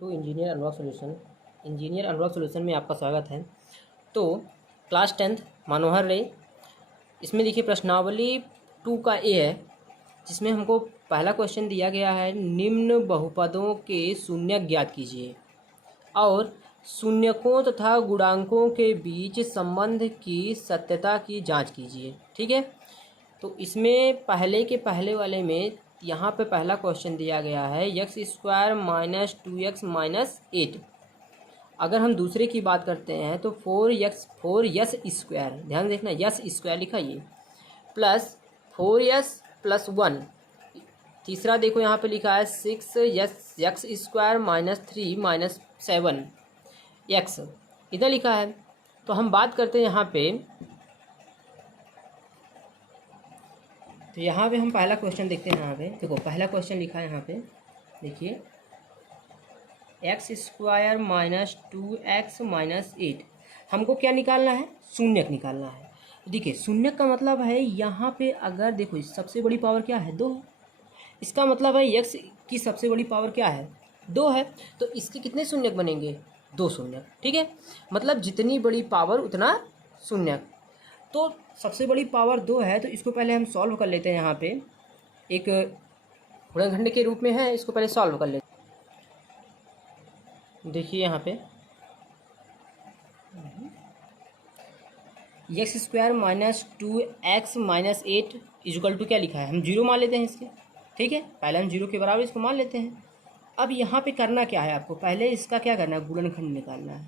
To engineer unlock solution में आपका स्वागत है। तो क्लास 10th मनोहर रे, इसमें देखिए प्रश्नावली 2 का ए है, जिसमें हमको पहला क्वेश्चन दिया गया है, निम्न बहुपदों के शून्यक ज्ञात कीजिए और शून्यकों तथा गुणांकों के बीच संबंध की सत्यता की जांच कीजिए। ठीक है, तो इसमें पहले के पहले वाले में यहाँ पे पहला क्वेश्चन दिया गया है x² माइनस 2x माइनस 8। अगर हम दूसरे की बात करते हैं तो 4s², ध्यान देखना s² लिखा ये, प्लस 4s प्लस 1। तीसरा देखो यहाँ पे लिखा है 6x² माइनस 3 माइनस 7x, इधर लिखा है। तो हम बात करते हैं यहाँ पे हम पहला क्वेश्चन देखते हैं। यहाँ पे देखो पहला क्वेश्चन लिखा है यहाँ पे, देखिए x² माइनस 2x माइनस 8। हमको क्या निकालना है? शून्यक निकालना है। तो देखिए शून्यक का मतलब है यहाँ पे अगर देखो सबसे बड़ी पावर क्या है? 2 है। इसका मतलब है x की सबसे बड़ी पावर क्या है? 2 है। तो इसके कितने शून्यक बनेंगे? 2 शून्यक। ठीक है, मतलब जितनी बड़ी पावर उतना शून्यक। तो सबसे बड़ी पावर 2 है, तो इसको पहले हम सॉल्व कर लेते हैं। यहाँ पे एक गुणनखंड के रूप में है, इसको पहले सॉल्व कर लेते हैं। देखिए यहाँ पे x² minus 2x minus 8 equal to क्या लिखा है? हम 0 मान लेते हैं इसके। ठीक है, पहले हम 0 के बराबर इसको मान लेते हैं। अब यहाँ पे करना क्या है आपको? पहले इसका क्या करना है? गुणनखंड निकालना है।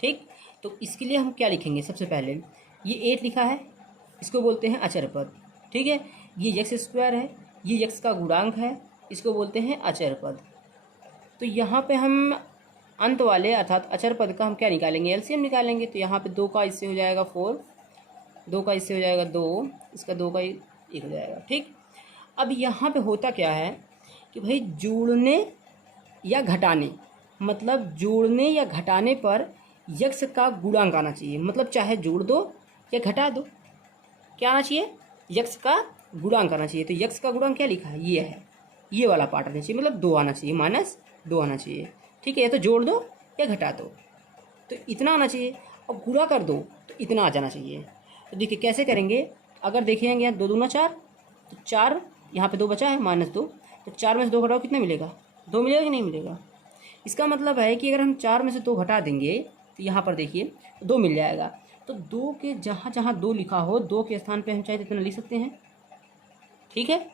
ठीक, तो इसके लिए हम क्या लिखेंगे? सबसे पहले ये 8 लिखा है, इसको बोलते हैं अचर पद। ठीक है, ये x² है, ये x का गुणांक है, इसको बोलते हैं अचर पद। तो यहाँ पे हम अंत वाले अर्थात अचर पद का हम क्या निकालेंगे? एलसीएम निकालेंगे। तो यहाँ पे 2 का इससे हो जाएगा 4, 2 का इससे हो जाएगा 2, इसका 2 का 1 हो जाएगा। ठीक, अब यहाँ पे होता क्या है कि भाई जोड़ने या घटाने, मतलब जोड़ने या घटाने पर x का गुणांक आना चाहिए। मतलब चाहे जोड़ दो या घटा दो, क्या आना चाहिए? x का गुणांक आना चाहिए। तो x का गुणांक क्या लिखा है? ये है, ये वाला पार्ट आना चाहिए, मतलब 2 आना चाहिए, -2 आना चाहिए। ठीक है, या तो जोड़ दो या घटा दो, तो इतना आना चाहिए। और गुणा कर दो तो इतना आ जाना चाहिए। तो देखिए कैसे करेंगे, अगर देखेंगे यहाँ 2 दूना 4, तो 4 यहाँ पे 2 बचा है -2, तो 4 में से 2 घटाओ, कितना मिलेगा? 2 मिलेगा कि नहीं मिलेगा? इसका मतलब है कि अगर हम 4 में से 2 घटा देंगे तो यहाँ पर देखिए 2 मिल जाएगा। तो 2 के जहाँ जहाँ 2 लिखा हो, 2 के स्थान पे हम चाहे तो इतना लिख सकते हैं। ठीक है,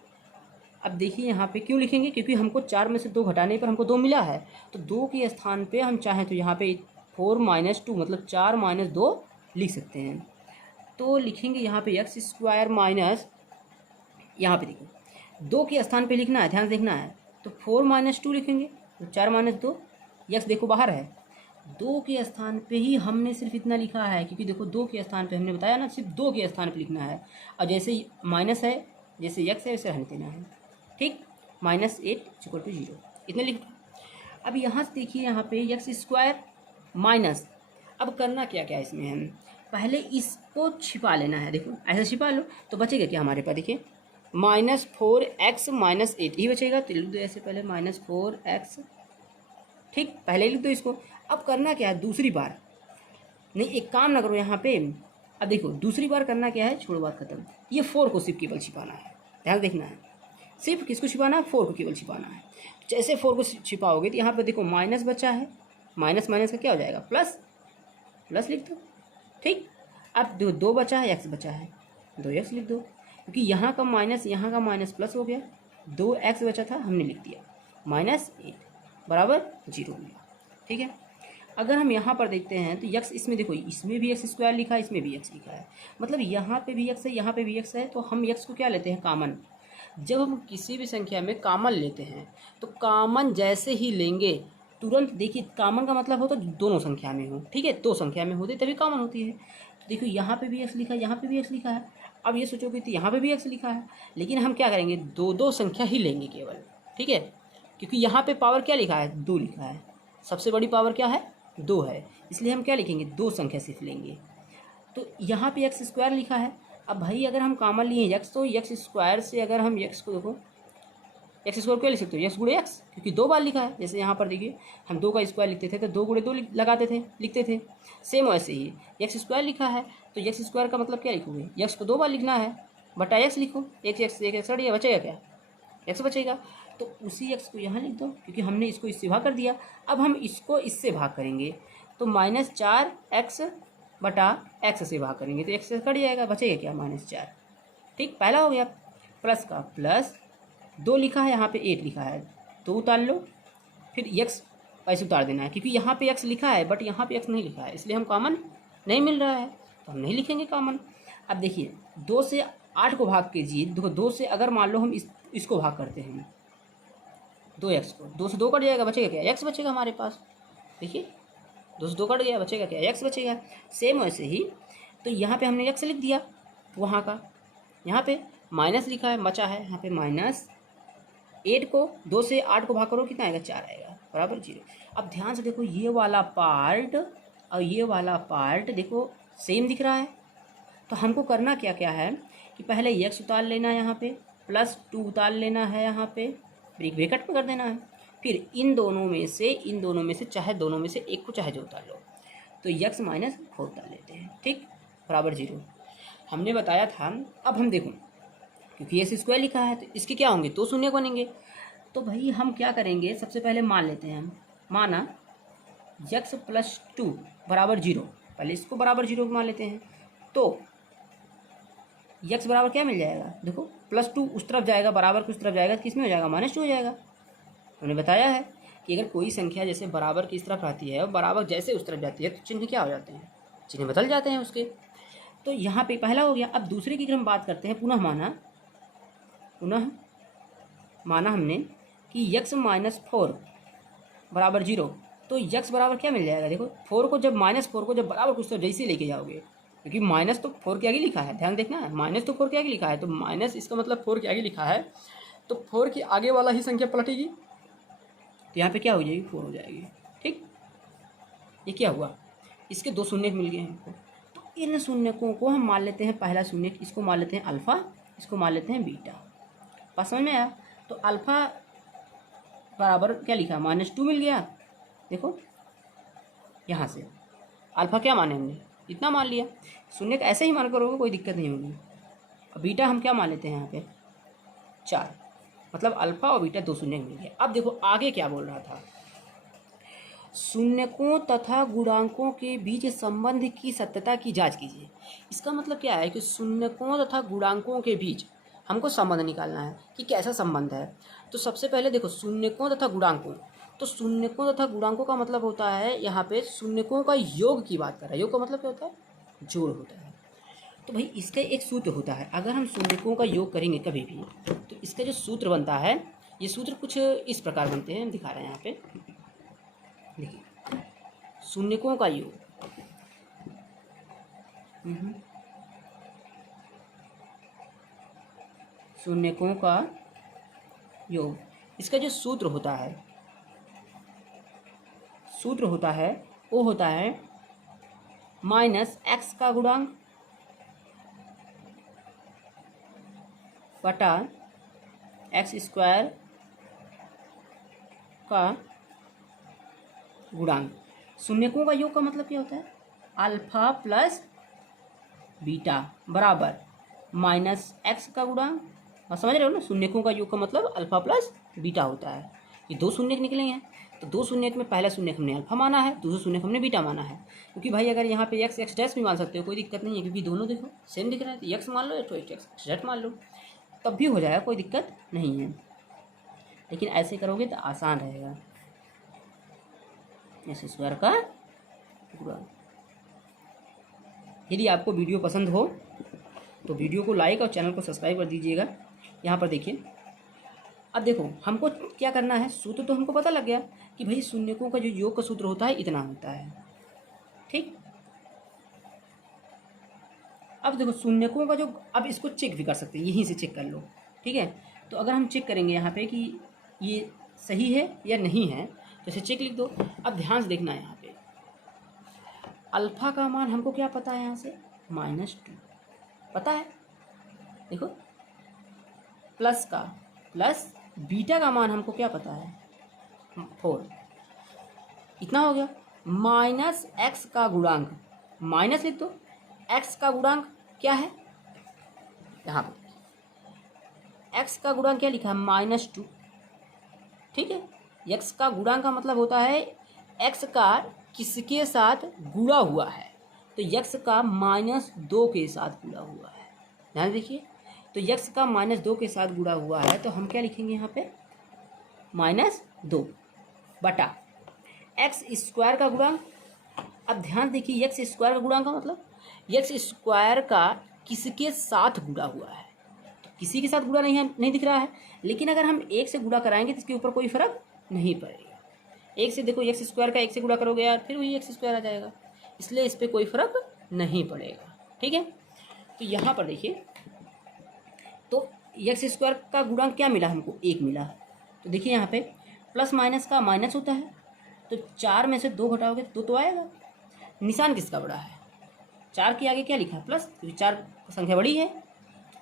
अब देखिए यहाँ पे क्यों लिखेंगे? क्योंकि हमको 4 में से 2 घटाने पर हमको 2 मिला है। तो 2 के स्थान पे हम चाहें तो यहाँ पे 4 माइनस 2 मतलब 4 माइनस 2 लिख सकते हैं। तो लिखेंगे यहाँ पे x² माइनस, यहाँ पे देखिए 2 के स्थान पे लिखना है, ध्यान देखना है। तो 4 माइनस 2 लिखेंगे, तो 4 माइनस 2, x देखो बाहर है, 2 के स्थान पे ही हमने सिर्फ इतना लिखा है, क्योंकि देखो 2 के स्थान पे हमने बताया ना, सिर्फ 2 के स्थान पे लिखना है। और जैसे माइनस है, जैसे x है वैसे रहने देना है। ठीक, -8 = 0, इतने लिख दो। अब यहाँ से देखिए यहाँ पे x² माइनस, अब करना क्या क्या इसमें हम पहले इसको छिपा लेना है। देखो ऐसे छिपा लो तो बचेगा क्या हमारे पास? देखिए -4x माइनस 8 ही बचेगा। तो लिख दो ऐसे पहले -4x। ठीक, पहले लिख दो इसको। अब करना क्या है? दूसरी बार नहीं, एक काम ना करो यहाँ पे। अब देखो दूसरी बार करना क्या है, छोड़ो बात खत्म। ये 4 को सिर्फ केवल छिपाना है, ध्यान देखना है। सिर्फ किसको छिपाना है? 4 को केवल छिपाना है। जैसे 4 को छिपाओगे तो यहाँ पे देखो माइनस बचा है, माइनस माइनस का क्या हो जाएगा? प्लस, प्लस लिख दो। ठीक, अब 2 बचा है, x बचा है, 2x लिख दो, क्योंकि यहाँ का माइनस यहाँ का माइनस प्लस हो गया। 2x बचा था, हमने लिख दिया, -8 बराबर 0 मिला। ठीक है, अगर हम यहाँ पर देखते हैं तो x, इसमें देखो इसमें भी x² लिखा है, इसमें भी x लिखा है, मतलब यहाँ पे भी x है, यहाँ पे भी x है। तो हम x को क्या लेते हैं? कॉमन। जब हम किसी भी संख्या में कॉमन लेते हैं तो कॉमन जैसे ही लेंगे तुरंत, देखिए कॉमन का मतलब होता है दोनों संख्या में हो। ठीक है, 2 संख्या में होती तभी कॉमन होती है। तो देखो यहाँ पे भी x लिखा है, यहाँ पे भी x लिखा है। अब ये सोचोगे तो यहाँ पे भी x लिखा है, लेकिन हम क्या करेंगे? 2 संख्या ही लेंगे केवल। ठीक है, क्योंकि यहाँ पे पावर क्या लिखा है? 2 लिखा है, सबसे बड़ी पावर क्या है? 2 है, इसलिए हम क्या लिखेंगे? 2 संख्या सिर्फ लेंगे। तो यहाँ पे x² लिखा है। अब भाई अगर हम कॉमन लिए x, तो x² से अगर हम x को देखो एक्स स्क्वायर क्यों लिख सकते हो, एक्स गुणे एक्स, क्योंकि 2 बार लिखा है। जैसे यहाँ पर देखिए हम 2 का स्क्वायर लिखते थे तो 2 गुणे 2 लगाते थे, लिखते थे। सेम वैसे ही एक्स स्क्वायर लिखा है तो एक्स स्क्वायर का मतलब क्या लिखोगे, एक्स को 2 बार लिखना है, बटा एक्स लिखो, एक एक्स हट गया, बचेगा क्या, एक्स बचेगा। तो उसी एक्स को यहाँ लिख दो, क्योंकि हमने इसको इससे भाग कर दिया। अब हम इसको इससे भाग करेंगे तो -4x बटा एक्स से भाग करेंगे तो एक्स से कट जाएगा, बचेगा क्या, -4। ठीक, पहला हो गया। प्लस का प्लस 2 लिखा है, यहाँ पे 8 लिखा है, 2 उतार लो, फिर एक्स ऐसे उतार देना है, क्योंकि यहाँ पे एक्स लिखा है बट यहाँ पे एक्स नहीं लिखा है, इसलिए हम कॉमन नहीं मिल रहा है तो हम नहीं लिखेंगे कॉमन। अब देखिए 2 से 8 को भाग कीजिए, देखो 2 से अगर मान लो हम इसको भाग करते हैं 2x को, 2 से 2 कट जाएगा, बचेगा क्या, एक्स बचेगा हमारे पास। देखिए 2 से 2 कट गया, बचेगा क्या, एक्स बचेगा। सेम वैसे ही तो यहाँ पे हमने एक्स लिख दिया वहाँ का, यहाँ पे माइनस लिखा है, बचा है यहाँ पे -8 को 2 से 8 को भाग करो, कितना आएगा, 4 आएगा, बराबर 0। अब ध्यान से देखो ये वाला पार्ट और ये वाला पार्ट देखो सेम दिख रहा है, तो हमको करना क्या क्या है कि पहले एक्स उतार लेना है यहाँ पे, +2 उतार लेना है यहाँ पे, ब्रैकेट में कर देना है, फिर इन दोनों में से चाहे दोनों में से एक को चाहे जो उतार लो, तो x -4 उतार लेते हैं, ठीक, बराबर 0 हमने बताया था। अब हम देखो क्योंकि एक्स स्क्वायर लिखा है तो इसके क्या होंगे, 2 शून्य बनेंगे। तो भाई हम क्या करेंगे, सबसे पहले मान लेते हैं, हम माना x + 2 बराबर 0, पहले इसको बराबर 0 मान लेते हैं। तो x बराबर क्या मिल जाएगा, देखो +2 उस तरफ जाएगा, बराबर कुछ तरफ जाएगा, किस में हो जाएगा, -2 हो जाएगा। हमने बताया है कि अगर कोई संख्या जैसे बराबर की इस तरफ आती है और बराबर जैसे उस तरफ जाती है तो चिन्ह क्या हो जाते हैं, चिन्ह बदल जाते हैं उसके। तो यहाँ पे पहला हो गया। अब दूसरे की अगर हम बात करते हैं, पुनः माना हमने कि x - 4 बराबर 0, तो x बराबर क्या मिल जाएगा, देखो 4 को जब -4 को जब बराबर कुछ तरफ जैसे लेके जाओगे, क्योंकि माइनस तो 4 के आगे लिखा है, ध्यान देखना है, माइनस तो 4 के आगे लिखा है, तो माइनस इसका मतलब 4 के आगे लिखा है, तो 4 के आगे वाला ही संख्या पलटेगी, तो यहाँ पे क्या हो जाएगी, 4 हो जाएगी। ठीक, ये क्या हुआ, इसके 2 शून्य मिल गए हमको। तो इन शून्यकों को हम मान लेते हैं, पहला शून्य इसको मान लेते हैं अल्फ़ा, इसको मान लेते हैं बीटा। बात समझ में आया। तो अल्फ़ा बराबर क्या लिखा, -2 मिल गया। देखो यहाँ से अल्फ़ा क्या माने हमने, इतना मान लिया, शून्य का ऐसे ही मान करोगे कोई दिक्कत नहीं होगी। अब बीटा हम क्या मान लेते हैं यहाँ पे 4, मतलब अल्फ़ा और बीटा 2 शून्य मिल गया। अब देखो आगे क्या बोल रहा था, शून्यकों तथा गुणांकों के बीच संबंध की सत्यता की जांच कीजिए। इसका मतलब क्या है कि शून्यकों तथा गुणांकों के बीच हमको संबंध निकालना है कि कैसा संबंध है। तो सबसे पहले देखो शून्यकों तथा गुणांकों, तो शून्यकों तथा गुणांकों का मतलब होता है यहाँ पे शून्यकों का योग की बात कर रहा है। योग का मतलब क्या होता है, जोड़ होता है। तो भाई इसका एक सूत्र होता है, अगर हम शून्यकों का योग करेंगे कभी भी तो इसका जो सूत्र बनता है, ये सूत्र कुछ इस प्रकार बनते हैं, हम दिखा रहे हैं यहाँ पे, देखिए शून्यकों का योग, शून्यकों का योग, इसका जो सूत्र होता है वो होता है -x का गुणांक बटा x² का गुणांक। शून्यकों का योग का मतलब क्या होता है, अल्फा प्लस बीटा बराबर -x का गुणांक। आप समझ रहे हो ना, शून्यकों का योग का मतलब अल्फा प्लस बीटा होता है। ये 2 शून्य निकले हैं, तो 2 शून्य में पहला शून्य हमने अल्फा माना है, दूसरा शून्य हमने बीटा माना है। क्योंकि भाई अगर यहाँ पे x डैश भी मान सकते हो, कोई दिक्कत नहीं है, क्योंकि दोनों देखो सेम दिख रहा है, तो x मान लो या तो x डैश मान लो, तब भी हो जाएगा, कोई दिक्कत नहीं है। लेकिन ऐसे करोगे तो आसान रहेगा, x² का गुणांक। यदि आपको वीडियो पसंद हो तो वीडियो को लाइक और चैनल को सब्सक्राइब कर दीजिएगा। यहाँ पर देखिए, अब देखो हमको क्या करना है, सूत्र तो हमको पता लग गया कि भाई शून्यकों का जो योग का सूत्र होता है इतना होता है। ठीक, अब देखो शून्यकों का जो, अब इसको चेक भी कर सकते हैं, यहीं से चेक कर लो। ठीक है, तो अगर हम चेक करेंगे यहाँ पे कि ये सही है या नहीं है, तो इसे चेक लिख दो। अब ध्यान से देखना है, यहाँ पे अल्फा का मान हमको क्या पता है, यहाँ से -2 पता है। देखो प्लस का प्लस बीटा का मान हमको क्या पता है, 4, इतना हो गया। माइनस एक्स का गुणांक, माइनस लिख दो, एक्स का गुणांक क्या है, यहाँ पर एक्स का गुणांक क्या लिखा है, -2। ठीक है, एक्स का गुणांक का मतलब होता है एक्स का किसके साथ गुणा हुआ है, तो एक्स का -2 के साथ गुणा हुआ है। ध्यान देखिए, तो एक्स का -2 के साथ गुणा हुआ है, तो हम क्या लिखेंगे यहाँ पे, -2 बटा एक्स स्क्वायर का गुणांक। अब ध्यान देखिए, एक्स स्क्वायर का गुणांक का मतलब एक्स स्क्वायर का किसके साथ गुणा हुआ है, तो किसी के साथ गुणा नहीं है, नहीं दिख रहा है, लेकिन अगर हम एक से गुणा कराएंगे तो इसके ऊपर कोई फर्क नहीं पड़ेगा। एक से देखो, एक्स स्क्वायर का एक से गुणा करोगे यार, फिर वही एक्स स्क्वायर आ जाएगा, इसलिए इस पर कोई फर्क नहीं पड़ेगा। ठीक है, तो यहाँ पर देखिए, तो एक्स स्क्वायर का गुणांक क्या मिला हमको, 1 मिला। तो देखिए यहाँ पे प्लस माइनस का माइनस होता है, तो 4 में से 2 घटाओगे तो 2 तो आएगा। निशान किसका बड़ा है, 4 के आगे क्या लिखा है, प्लस, क्योंकि 4 संख्या बड़ी है।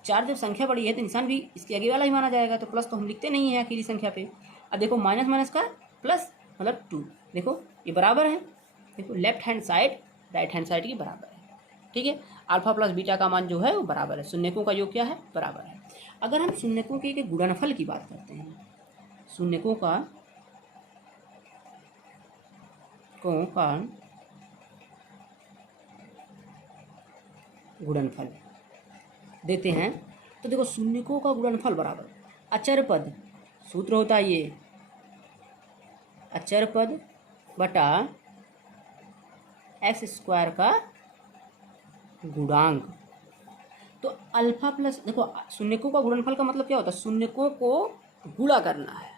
4 जब संख्या बड़ी है तो निशान भी इसके आगे वाला ही माना जाएगा, तो प्लस तो हम लिखते नहीं हैं अकेली संख्या पे। अब देखो माइनस माइनस का प्लस मतलब 2, देखो ये बराबर है, देखो left hand side right hand side की बराबर है। ठीक है, अल्फा प्लस बीटा का मान जो है वो बराबर है, शून्यकों का योग क्या है, बराबर है। अगर हम शून्यकों के गुणनफल की बात करते हैं, शून्यकों का गुणनफल देते हैं, तो देखो शून्यकों का गुणनफल बराबर अचर पद, सूत्र होता है ये, अचर पद बटा एक्स स्क्वायर का गुणांक। तो अल्फा प्लस, देखो शून्यकों का गुणनफल का मतलब क्या होता है, शून्यकों को गुणा करना है,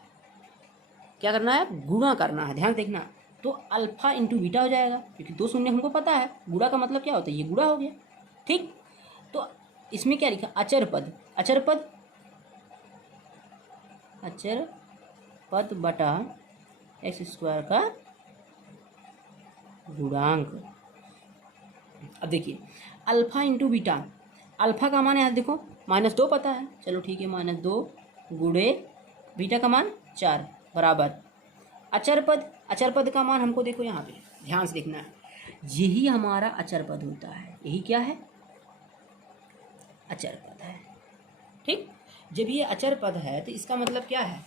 क्या करना है, गुणा करना है, ध्यान देखना। तो अल्फा इंटू बीटा हो जाएगा, क्योंकि 2 शून्य हमको पता है, गुणा का मतलब क्या होता है, ये गुणा हो गया। ठीक, तो इसमें क्या लिखा, अचर पद, अचर पद, अचर पद बटा एक्स स्क्वायर का गुणांक। अब देखिए अल्फा इंटू बीटा, अल्फा का मान है देखो -2 पता है, चलो ठीक है, -2 गुणे बीटा का मान 4 बराबर अचर पद, अचर पद का मान हमको देखो यहाँ पे ध्यान से देखना है, यही हमारा अचर पद होता है, यही क्या है, अचर पद है। ठीक, जब ये अचर पद है तो इसका मतलब क्या है,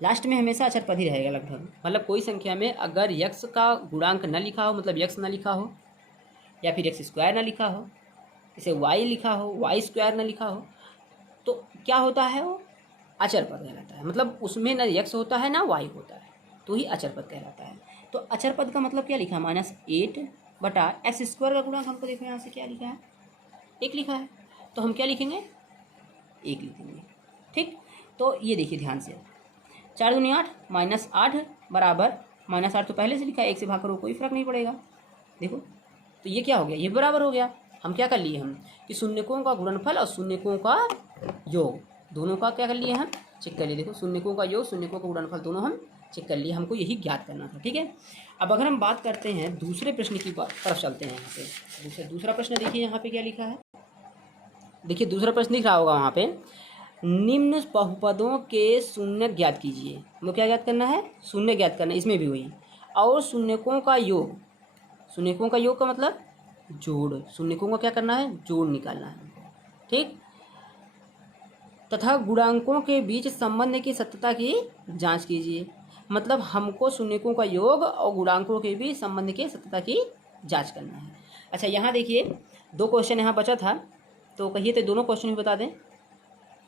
लास्ट में हमेशा अचर पद ही रहेगा लगभग, मतलब कोई संख्या में अगर यक्स का गुणांक न लिखा हो, मतलब यक्स न लिखा हो, या फिर एक्स स्क्वायर न लिखा हो, जैसे वाई लिखा हो, वाई स्क्वायर न लिखा हो, तो क्या होता है, वो अचर पद कहलाता है, मतलब उसमें न यक्स होता है ना वाई होता है, तो ही अचर पद कहलाता है। तो अचर पद का मतलब क्या लिखा, -8 बटा एक्स स्क्वायर का गुणांक, हमको देखो यहाँ से क्या लिखा है, 1 लिखा है, तो हम क्या लिखेंगे, 1 लिखेंगे। ठीक, तो ये देखिए ध्यान से, 4 दूनी 8 -8 बराबर -8 तो पहले से लिखा है, 1 से भाग करो कोई फर्क नहीं पड़ेगा, देखो तो ये क्या हो गया, ये बराबर हो गया। हम क्या कर लिए हम कि शून्यकों का गुणनफल और शून्यकों का योग दोनों का क्या कर लिए हम, चेक कर लिए, देखो शून्यकों का योग शून्यकों का गुणनफल दोनों हम चेक कर लिए, हमको यही ज्ञात करना था। ठीक है, अब अगर हम बात करते हैं दूसरे प्रश्न की तरफ चलते हैं, यहाँ पे दूसरा प्रश्न देखिए यहाँ पे क्या लिखा है, देखिए दूसरा प्रश्न दिख रहा होगा वहाँ पे, निम्न बहुपदों के शून्य ज्ञात कीजिए, वो क्या ज्ञात करना है, शून्य ज्ञात करना है, इसमें भी वही, और शून्यकों का योग, शून्यकों का योग का मतलब जोड़, शून्यकों का क्या करना है, जोड़ निकालना है। ठीक, तथा गुणांकों के बीच संबंध की सत्यता की जांच कीजिए, मतलब हमको शून्यकों का योग और गुणांकों के बीच संबंध की सत्यता की जांच करना है। अच्छा यहाँ देखिए 2 क्वेश्चन यहाँ बचा था, तो कहिए तो दोनों क्वेश्चन भी बता दें,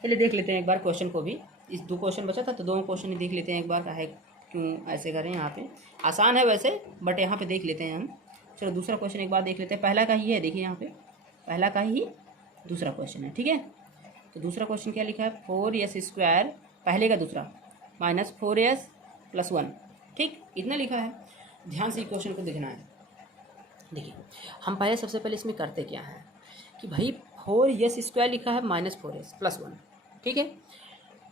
चलिए देख लेते हैं एक बार क्वेश्चन को भी, इस 2 क्वेश्चन बचा था तो दोनों क्वेश्चन ही देख लेते हैं एक बार, है क्यों ऐसे करें, यहाँ पे आसान है वैसे बट यहाँ पे देख लेते हैं हम। चलो दूसरा क्वेश्चन एक बार देख लेते हैं, पहला का ही है, देखिए यहाँ पे पहला का ही दूसरा क्वेश्चन है। ठीक है, तो दूसरा क्वेश्चन क्या लिखा है, 4s² पहले का दूसरा -4s + 1, ठीक इतना लिखा है। ध्यान से क्वेश्चन को देखना है, देखिए हम पहले सबसे पहले इसमें करते क्या है कि भाई 4s² लिखा है -4s + 1, ठीक है,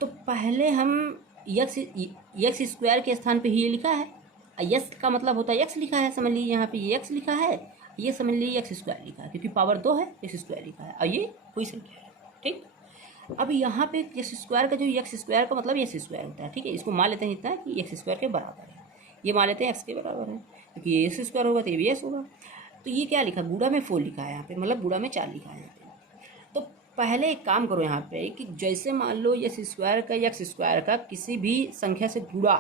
तो पहले हम x² के स्थान पे ही ये लिखा है, यस का मतलब होता है x लिखा है, समझ लीजिए यहाँ पे ये x लिखा है, ये समझ लीजिए x² लिखा है, क्योंकि पावर 2 है, x² लिखा है और ये कोई संख्या है। ठीक, अब यहाँ पे एक्स स्क्वायर का जो एक्स स्क्वायर का मतलब एक्स स्क्वायर होता है, ठीक है। इसको मान लेते हैं इतना कि एक्स स्क्वायर के बराबर है, ये मान लेते हैं एक्स के बराबर है, क्योंकि ये एक्स स्क्वायर होगा तो ये भी एक्स होगा। तो ये क्या लिखा, गुणा में 4 लिखा है यहाँ पे, मतलब गुणा में 4 लिखा है यहाँ पे। तो पहले एक काम करो यहाँ पे कि जैसे मान लो एक्स स्क्वायर का एक्स स्क्वायर का किसी भी संख्या से गुणा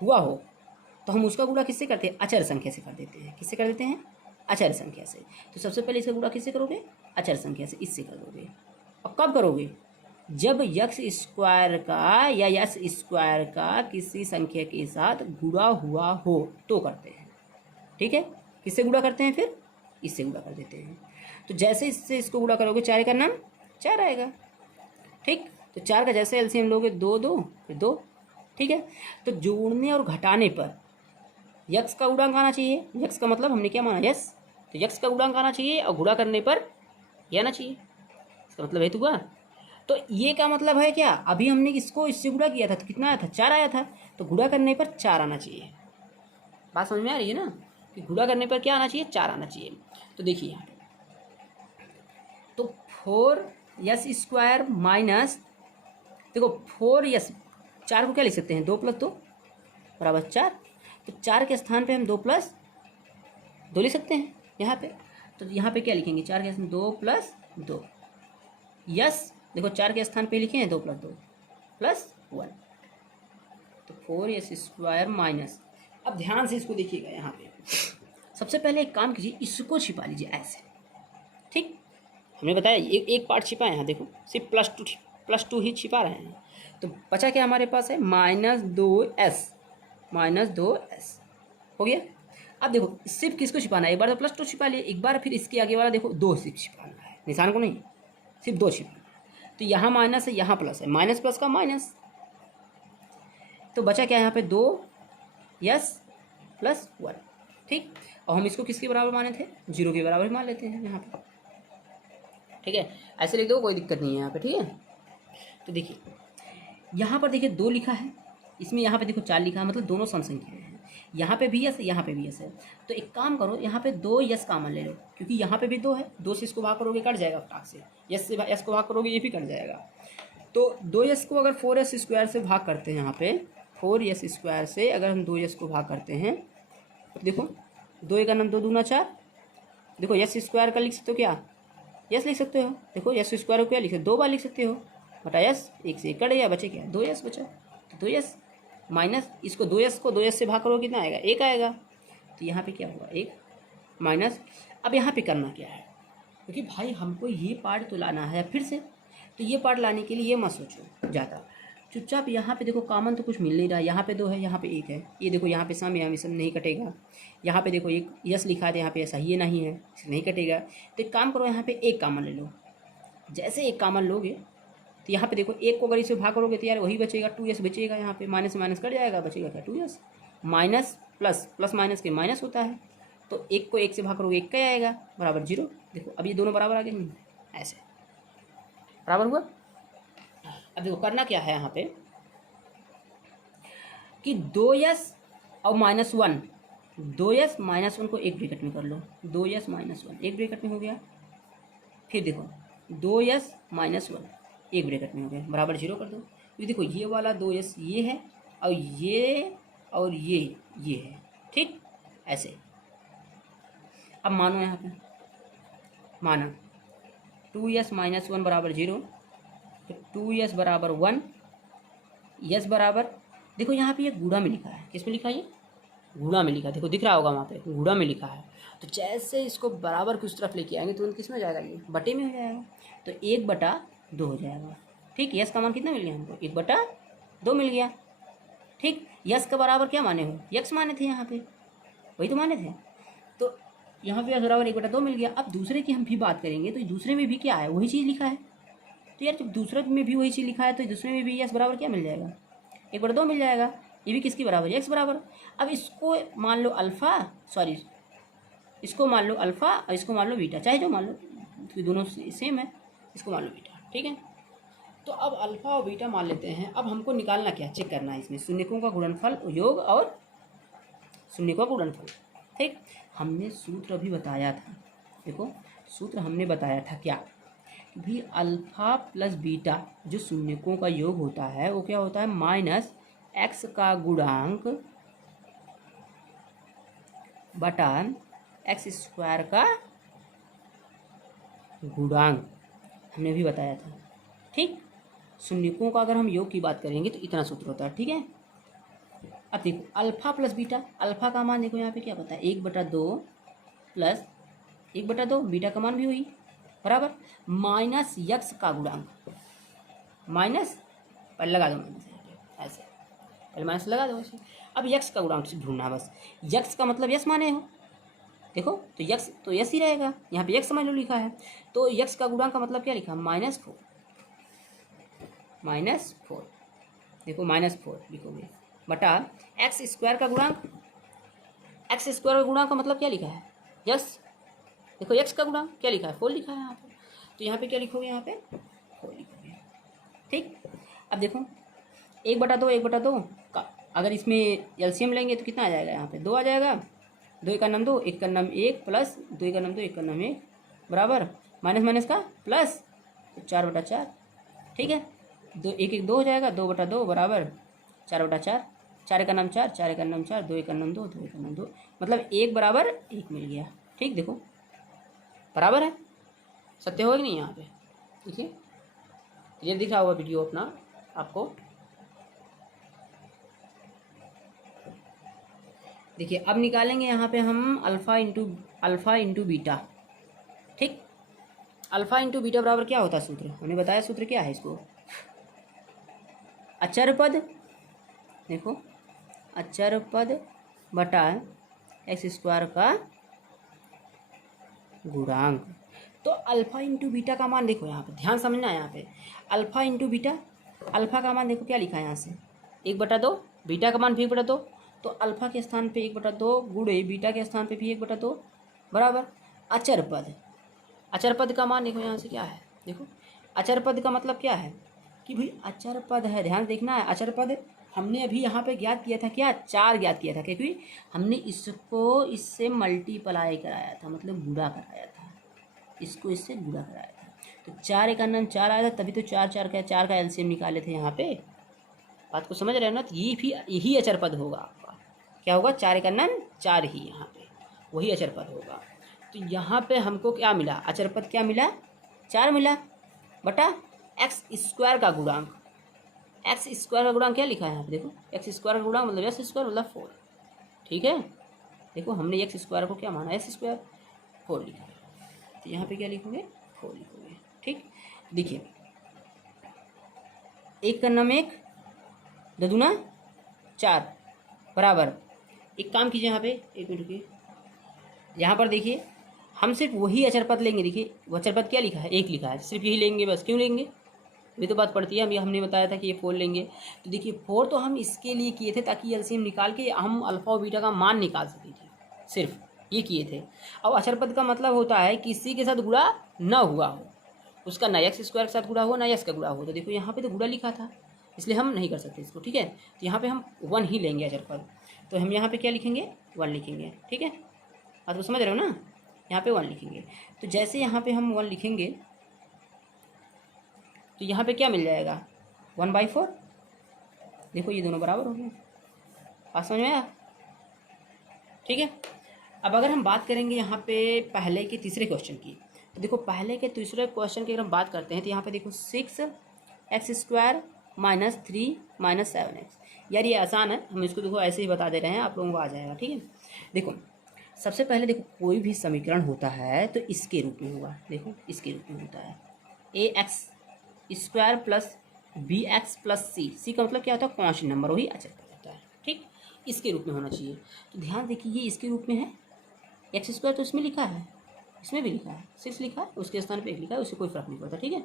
हुआ हो तो हम उसका गुणा किससे करते हैं, अचर संख्या से कर देते हैं। किससे कर देते हैं, अचर संख्या से। तो सबसे पहले इसका गुणा किससे करोगे, अचर संख्या से, इससे कर दोगे। अब कब करोगे, जब एक्स स्क्वायर का या एक्स स्क्वायर का किसी संख्या के साथ गुणा हुआ हो तो करते हैं, ठीक है। किससे गुणा करते हैं, फिर इससे गुणा कर देते हैं। तो जैसे इससे इसको गुणा करोगे 4 का नाम 4 आएगा, ठीक। तो 4 का जैसे एलसीएम लोगे 2 2 फिर 2, ठीक है। तो जोड़ने और घटाने पर यक्स का गुणांक आना चाहिए, यक्स का मतलब हमने क्या माना, यस। तो यक्स का गुणांक आना चाहिए और गुणा करने पर यह आना चाहिए, इसका मतलब हेतु हुआ। तो ये का मतलब है क्या, अभी हमने इसको इससे गुणा किया था तो कितना आया था, 4 आया था। तो गुणा करने पर 4 आना चाहिए। बात समझ में आ रही है ना, कि गुणा करने पर क्या आना चाहिए, 4 आना चाहिए। तो देखिए यहाँ पे तो 4 स्क्वायर माइनस, देखो 4 4 को क्या लिख सकते हैं, 2 + 2 बराबर 4। तो 4 के स्थान पे हम 2 + 2 लिख सकते हैं यहाँ पे। तो यहाँ पे क्या लिखेंगे, 4 के स्थान 2 + 2, यस। देखो 4 के स्थान पे लिखे हैं 2 + 2 + 1, तो 4 स्क्वायर माइनस। अब ध्यान से इसको देखिएगा यहाँ पे, सबसे पहले एक काम कीजिए, इसको छिपा लीजिए ऐसे, ठीक। हमने बताया एक पार्ट छिपा है यहाँ, देखो सिर्फ +2 ही छिपा रहे हैं। तो बचा क्या हमारे पास है, -2s हो गया। अब देखो सिर्फ किसको छिपाना है, एक बार तो +2 छिपा लिए, एक बार फिर इसके आगे वाला देखो 2 सिर्फ छिपाना है, निशान को नहीं, सिर्फ 2 छिपाना है। तो यहाँ माइनस है, यहाँ प्लस है, माइनस प्लस का माइनस। तो बचा क्या यहाँ पे, 2s + 1, ठीक। और हम इसको किसके बराबर माने थे, 0 के बराबर मान लेते हैं यहाँ पे, ठीक है। ऐसे लिख दो, कोई दिक्कत नहीं है यहाँ पे, ठीक है। तो देखिए यहाँ पर देखिए 2 लिखा है, इसमें यहाँ पे देखो 4 लिखा है, मतलब दोनों सम संख्या हैं। यहाँ पे भी यस है, यहाँ पे भी यस है। तो एक काम करो, यहाँ पे 2 यस कॉमन ले लो, क्योंकि यहाँ पे भी 2 है, 2 से इसको भाग करोगे कट जाएगा फटाक से, यस से यस को भाग करोगे ये भी कट जाएगा। तो 2s को अगर 4s स्क्वायर से भाग करते हैं, यहाँ पे 4s स्क्वायर से अगर हम 2s को भाग करते हैं तो देखो 2 का नाम 2 दूना 4, देखो यस स्क्वायर का लिख सकते हो क्या, यस लिख सकते हो। देखो यस स्क्वायर को क्या लिख सकते हो, 2 बार लिख सकते हो, बटा यस, 1 से 1 कट गया, बचे क्या, 2s बचा। तो 2s माइनस इसको 2s को 2s से भाग करो कितना आएगा, 1 आएगा। तो यहाँ पे क्या हुआ, 1 माइनस। अब यहाँ पे करना क्या है, क्योंकि भाई हमको ये पार्ट तो लाना है फिर से, तो ये पार्ट लाने के लिए ये मत सोचो ज़्यादा, चुपचाप यहाँ पे देखो कॉमन तो कुछ मिल नहीं रहा, यहाँ पे 2 है, यहाँ पे 1 है, ये देखो यहाँ पे सम है, सम नहीं कटेगा। यहाँ पे देखो एक यस लिखा है, यहाँ पे ऐसा ये नहीं है, नहीं कटेगा। तो एक काम करो, यहाँ पे 1 कॉमन ले लो। जैसे 1 कॉमन लोगे तो यहाँ पे देखो 1 को अगर इसे भाग करोगे तो यार वही बचेगा, 2s बचेगा। यहाँ पे माइनस माइनस कट जाएगा, बचेगा क्या, 2s। Minus plus, plus minus के माइनस होता है, तो 1 को 1 से भाग करोगे 1 का आएगा, बराबर 0। देखो अब ये दोनों बराबर आ गए, ऐसे बराबर हुआ। अब देखो करना क्या है यहाँ पे कि 2s और -1, 2s -1 को एक ब्रैकेट में कर लो, 2s -1 एक ब्रैकेट में हो गया। फिर देखो 2s -1 एक ब्रैकेट में हो गया, बराबर 0 कर दो। तो देखो ये वाला 2s ये है और ये है, ठीक। ऐसे अब मानो यहाँ पे माना 2s -1 बराबर 0, तो 2s बराबर 1, यस बराबर, देखो यहाँ पे ये गुणा में लिखा है, किस में लिखा है, ये गुणा में लिखा है, देखो दिख रहा होगा वहाँ पे गुणा में लिखा है। तो जैसे इसको बराबर की उस तरफ लेके आएंगे तुरंत किस में हो जाएगा, ये बटे में हो जाएगा। तो 1/2 हो जाएगा, ठीक। यस का मान कितना मिल गया हमको, 1/2 मिल गया, ठीक। यस का बराबर क्या माने हो, यक्स माने थे यहाँ पे, वही तो माने थे। तो यहाँ पे यस बराबर 1/2 मिल गया। अब दूसरे की हम भी बात करेंगे तो दूसरे में भी क्या है, वही चीज़ लिखा है। तो यार जब दूसरे में भी वही चीज़ लिखा है तो दूसरे में भी यस बराबर क्या मिल जाएगा, 1/2 मिल जाएगा। ये भी किसकी बराबर, एक्स बराबर। अब इसको मान लो अल्फ़ा, सॉरी इसको मान लो अल्फ़ा और इसको मान लो बीटा, चाहे जो मान लो, तो दोनों सेम है, इसको मान लो बीटा, ठीक है। तो अब अल्फ़ा और बीटा मान लेते हैं। अब हमको निकालना क्या, चेक करना है इसमें शून्यकों का गुणनफल, योग और शून्यकों का गुणनफल, ठीक। हमने सूत्र भी बताया था, देखो सूत्र हमने बताया था क्या, कि भी अल्फ़ा प्लस बीटा जो शून्यकों का योग होता है वो क्या होता है, माइनस एक्स का गुणांक बटा एक्स स्क्वायर का गुणांक, हमने भी बताया था। ठीक, शून्यकों का अगर हम योग की बात करेंगे तो इतना सूत्र होता है। ठीक है, अब देखो अल्फ़ा प्लस बीटा, अल्फ़ा का मान देखो यहाँ पे क्या पता है, 1/2 प्लस 1/2, बीटा का मान भी वही बराबर माइनस यक्स का गुणांक, माइनस पहले लगा दो माइनस ऐसे, पहले माइनस लगा दो ऐसे। अब यक्स का गुणांक ढूंढना बस, यक्स का मतलब यस माने हो, देखो तो यक्स तो यस ही रहेगा, यहाँ पे यक्स समझ लो लिखा है, तो यक्स का गुणांक का मतलब क्या लिखा, -4, -4, देखो -4 लिखोगे बटा एक्स स्क्वायर का गुणांक, एक्स स्क्वायर का गुणांक का मतलब क्या लिखा है, यस, देखो एक्स का गुणांक क्या लिखा है, 4 लिखा है यहाँ पे, तो यहाँ पे क्या लिखोगे, यहाँ पे 4 लिखोगे। ठीक, अब देखो 1/2 1/2 का अगर इसमें एलसीएम लेंगे तो कितना आ जाएगा, यहाँ पे 2 आ जाएगा, 2 का नाम 2, 1 का नाम 1 प्लस 2 का नाम 2, 1 का नाम 1 बराबर माइनस माइनस का प्लस, तो 4/4। ठीक है, 2 1 1 2 हो जाएगा, 2/2 बराबर 4/4, 4 का नाम 4, 4 का नाम 4, 2 का नाम 2, 2 का नाम 2, मतलब 1 बराबर 1 मिल गया। ठीक, देखो बराबर है, सत्य होगा कि नहीं, यहाँ पे देखिए क्लियर दिख रहा होगा वीडियो अपना आपको। देखिए अब निकालेंगे यहाँ पे हम अल्फ़ा इंटू बीटा। ठीक, अल्फ़ा इंटू बीटा बराबर क्या होता है सूत्र, हमने बताया सूत्र क्या है इसको, अचर पद, देखो अचर पद बटा एक्स स्क्वायर का गुणांक। तो अल्फ़ा इंटू बीटा का मान देखो, यहाँ पे ध्यान समझना है, यहाँ पे अल्फ़ा इंटू बीटा, अल्फ़ा का मान देखो क्या लिखा है यहाँ से 1/2, बीटा का मान भी 1/2, तो अल्फ़ा के स्थान पे 1/2 गुणे बीटा के स्थान पे भी 1/2 बराबर अचर पद। अचर पद का मान देखो यहाँ से क्या है, देखो अचर पद का मतलब क्या है कि भाई अचर पद है, ध्यान देखना है, अचर पद हमने अभी यहाँ पे ज्ञात किया था, क्या 4 ज्ञात किया था, क्योंकि हमने इसको इससे मल्टीप्लाई कराया था, मतलब गुणा कराया था, इसको इससे गुणा कराया था, तो 4 एक अनन 4 आया था, तभी तो 4 का एलसीएम निकाले थे यहाँ पे, बात को समझ रहे हो ना, तो ये भी यही अचर पद होगा आपका, क्या होगा 4 एक अनन 4 ही, यहाँ पे वही अचर पद होगा। तो यहाँ पे हमको क्या मिला, अचर पद क्या मिला, 4 मिला बटा एक्स स्क्वायर का गुणांक, एक्स स्क्वायर का गुणांक क्या लिखा है यहाँ पे, देखो एक्स स्क्वायर का गुणांक मतलब एक्स स्क्वायर मतलब 4। ठीक है, देखो हमने एक्स स्क्वायर को क्या माना, एक्स स्क्वायर 4 लिखा है, तो यहाँ पे क्या लिखोगे 4 लिखोगे। ठीक, देखिए 1 का नाम 1, 2 दूना 4 बराबर, एक काम कीजिए यहाँ पे, 1 मिनट रुकिए, यहाँ पर देखिए हम सिर्फ वही अचर पद लेंगे, देखिए वो अचर पद क्या लिखा है 1 लिखा है, सिर्फ यही लेंगे बस, क्यों लेंगे, ये तो बात पड़ती है, हमने बताया था कि ये 4 लेंगे, तो देखिए 4 तो हम इसके लिए किए थे ताकि एलसीएम निकाल के हम अल्फ़ा और बीटा का मान निकाल सके थे, सिर्फ ये किए थे। अब अचर पद का मतलब होता है किसी के साथ गुणा न हुआ हो, उसका ना एक्स स्क्वायर के साथ गुणा हो ना एक्स का गुणा हो, तो देखो यहाँ पे तो गुणा लिखा था इसलिए हम नहीं कर सकते इसको। ठीक है, तो यहाँ पे हम 1 ही लेंगे अचर पद, तो हम यहाँ पे क्या लिखेंगे 1 लिखेंगे। ठीक है, बात को समझ रहे हो ना, यहाँ पे 1 लिखेंगे, तो जैसे यहाँ पे हम 1 लिखेंगे तो यहाँ पे क्या मिल जाएगा 1/4, देखो ये दोनों बराबर हो गए, बात समझ में आया। ठीक है, अब अगर हम बात करेंगे यहाँ पे पहले के तीसरे क्वेश्चन की, तो देखो पहले के तीसरे क्वेश्चन की अगर हम बात करते हैं तो यहाँ पे देखो 6x² - 3 - 7x, यार ये आसान है, हम इसको देखो ऐसे ही बता दे रहे हैं, आप लोगों को आ जाएगा। ठीक है, देखो सबसे पहले देखो कोई भी समीकरण होता है तो इसके रूप में होगा, देखो इसके रूप में होता है ax² plus bx plus c का मतलब क्या होता है कांस्टेंट नंबर, वही अचर पद होता है। ठीक, इसके रूप में होना चाहिए, तो ध्यान देखिए ये इसके रूप में है, x² तो इसमें लिखा है, इसमें भी लिखा है 6 लिखा है, उसके स्थान पे 1 लिखा है, उससे कोई फर्क नहीं पड़ता। ठीक है,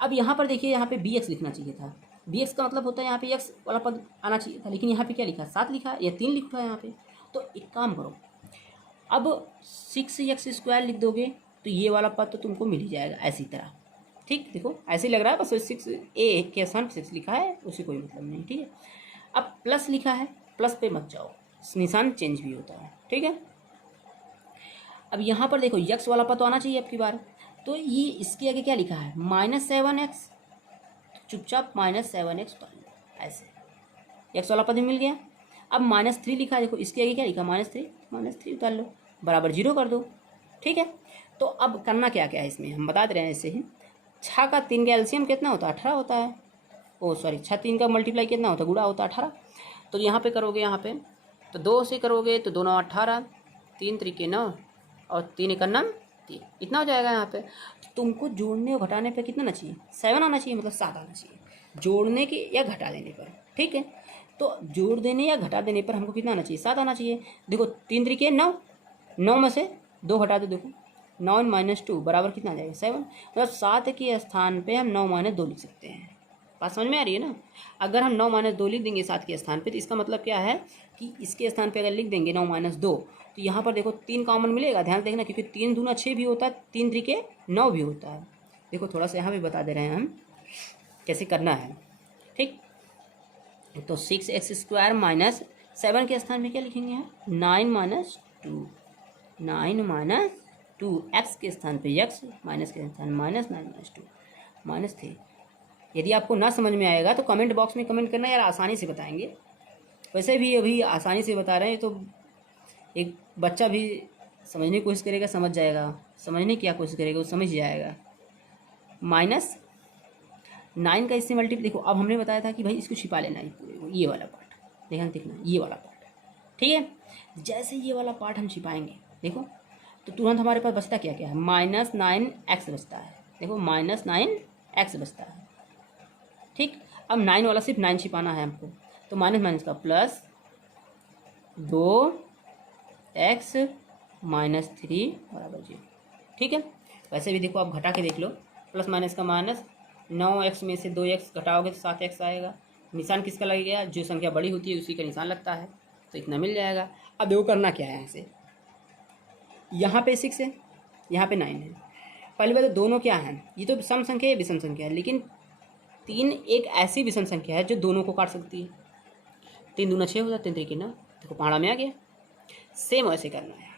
अब यहाँ पर देखिए यहाँ पे bx लिखना चाहिए था, bx का मतलब होता है यहाँ पे x वाला पद आना चाहिए था, लेकिन यहाँ पे क्या लिखा है 7 लिखा है या 3 लिखा है यहाँ पे, तो एक काम करो अब 6x² लिख दोगे तो ये वाला पद तो तुमको मिल ही जाएगा ऐसी तरह। ठीक, देखो ऐसे ही लग रहा है, बस 6a के स्थान 6 लिखा है, उससे कोई मतलब नहीं। ठीक है, अब प्लस लिखा है, प्लस पे मत जाओ, निशान चेंज भी होता है। ठीक है, अब यहाँ पर देखो यक्स वाला पद तो आना चाहिए अब की बार, तो ये इसके आगे क्या लिखा है -7x, चुपचाप -7x उतार लो ऐसे, एक्स वाला पद भी मिल गया। अब -3 लिखा है, देखो इसके आगे क्या लिखा -3 उतार लो, बराबर 0 कर दो। ठीक है, तो अब करना क्या क्या है इसमें हम बता दे रहे हैं ऐसे ही। 6 का 3 का एलसीएम कितना होता है 18 होता है, ओ सॉरी 6 3 का मल्टीप्लाई कितना होता है गुणा होता है 18। तो यहाँ पे करोगे, यहाँ पे तो 2 से करोगे तो 2 9 18, 3 3 9 और 3 1 9 3, इतना हो जाएगा। यहाँ पे तुमको जोड़ने और घटाने पे कितना आना चाहिए 7 आना चाहिए, मतलब 7 आना चाहिए जोड़ने के या घटा देने पर। ठीक है, तो जोड़ देने या घटा देने पर हमको कितना आना चाहिए 7 आना चाहिए। देखो 3 3 9, 9 में से 2 घटा दो, देखो 9 -2 बराबर कितना आ जाएगा 7, मतलब 7 के स्थान पे हम 9 - 2 लिख सकते हैं। बात समझ में आ रही है ना। अगर हम 9 - 2 लिख देंगे 7 के स्थान पे, तो इसका मतलब क्या है कि इसके स्थान पे अगर लिख देंगे 9 - 2, तो यहाँ पर देखो 3 कॉमन मिलेगा, ध्यान देखना, क्योंकि 3 दूना 6 भी होता है, 3 3 9 भी होता है। देखो थोड़ा सा यहाँ भी बता दे रहे हैं हम कैसे करना है। ठीक, तो 6x² - 7 के स्थान में क्या लिखेंगे हम 9 - 2, 9 - 2, x के स्थान पे x, माइनस के स्थान -9 - 2 -3। यदि आपको ना समझ में आएगा तो कमेंट बॉक्स में कमेंट करना यार, आसानी से बताएंगे। वैसे भी अभी आसानी से बता रहे हैं, तो एक बच्चा भी समझने की कोशिश करेगा समझ जाएगा, समझने की क्या कोशिश करेगा वो समझ जाएगा। -9 का इससे मल्टीप्लाई, देखो अब हमने बताया था कि भाई इसको छिपा लेना है पूरे को, ये वाला पार्ट देखना, ये वाला पार्ट। ठीक है, जैसे ये वाला पार्ट हम छिपाएंगे देखो, तो तुरंत हमारे पास बचता क्या क्या है -9x बचता है। देखो -9x बचता है। ठीक, अब 9 वाला सिर्फ 9 छिपाना है हमको, तो माइनस माइनस का प्लस 2x -3 बराबर 0। ठीक है, वैसे भी देखो आप घटा के देख लो, प्लस माइनस का माइनस, 9x में से 2x घटाओगे तो 7x आएगा। निशान किसका लगेगा, जो संख्या बड़ी होती है उसी का निशान लगता है, तो इतना मिल जाएगा। अब देखो करना क्या है, यहाँ से यहाँ पे 6 है, यहाँ पे 9 है। पहली बात तो दोनों क्या हैं, ये तो सम संख्या है, विषम संख्या है, लेकिन 3 एक ऐसी विषम संख्या है जो दोनों को काट सकती है। 3 दूना 6 होता है, 3 3 9, देखो पहाड़ा में आ गया। सेम वैसे करना है,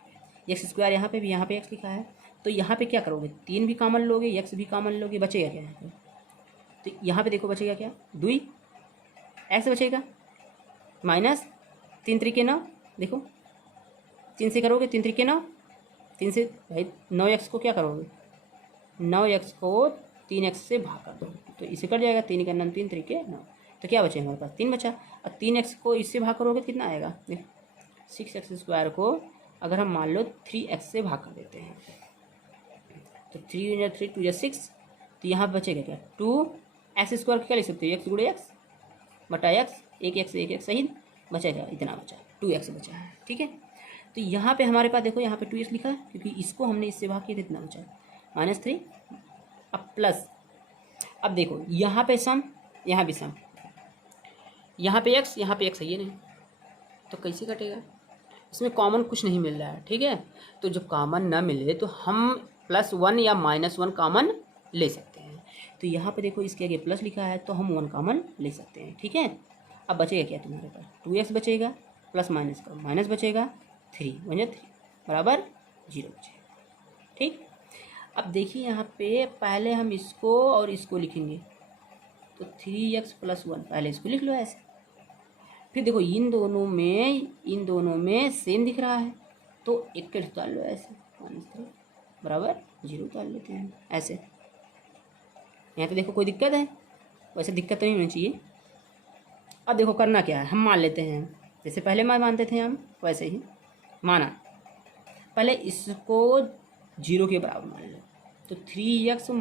x² यहाँ पे भी, यहाँ पे x लिखा है, तो यहाँ पे क्या करोगे 3 भी कॉमन लोगे, x भी कॉमन लोगे, बचेगा क्या यहाँ पे, तो यहाँ पे देखो बचेगा क्या 2 x बचेगा, माइनस 3 3 9, देखो 3 से करोगे 3 3 9, 3 से भाई 9x को क्या करोगे 9x को 3x से भाग कर दो, तो इसे कट जाएगा, 3 का 9 3 3 9, तो क्या बचे हमारे पास 3 बचा। और 3x को इससे भाग करोगे कितना आएगा, देखो 6x² को अगर हम मान लो 3x से भाग कर देते हैं, तो 3 3 2 6, तो यहाँ बचेगा क्या 2x² को क्या लिख सकते हो x गुणे x बटा x, एक x सही बचेगा, इतना बचा 2x बचा है। ठीक है, तो यहाँ पे हमारे पास देखो यहाँ पे 2x लिखा है, क्योंकि इसको हमने इससे भाग किया तो इतना बचा -3। अब प्लस, अब देखो यहाँ पे सम, यहाँ भी सम, यहाँ पे x है, ये नहीं, तो कैसे कटेगा, इसमें कॉमन कुछ नहीं मिल रहा है। ठीक है, तो जब कॉमन ना मिले तो हम +1 या -1 कॉमन ले सकते हैं। तो यहाँ पे देखो इसके आगे प्लस लिखा है, तो हम 1 कॉमन ले सकते हैं। ठीक है, अब बचेगा क्या तुम्हारे पास 2x बचेगा, प्लस माइनस का माइनस बचेगा, 3 1 3 बराबर 0 बचेगा। ठीक, अब देखिए यहाँ पे पहले हम इसको और इसको लिखेंगे, तो 3x + 1 पहले इसको लिख लो ऐसे, फिर देखो इन दोनों में सेम दिख रहा है, तो एक के उतार लो ऐसे, -3 बराबर 0 उतार लेते हैं ऐसे। यहाँ पे देखो कोई दिक्कत है, वैसे दिक्कत तो नहीं होनी चाहिए। अब देखो करना क्या है, हम मान लेते हैं जैसे पहले मानते थे हम, वैसे ही माना, पहले इसको 0 के बराबर मान लो, तो 3x -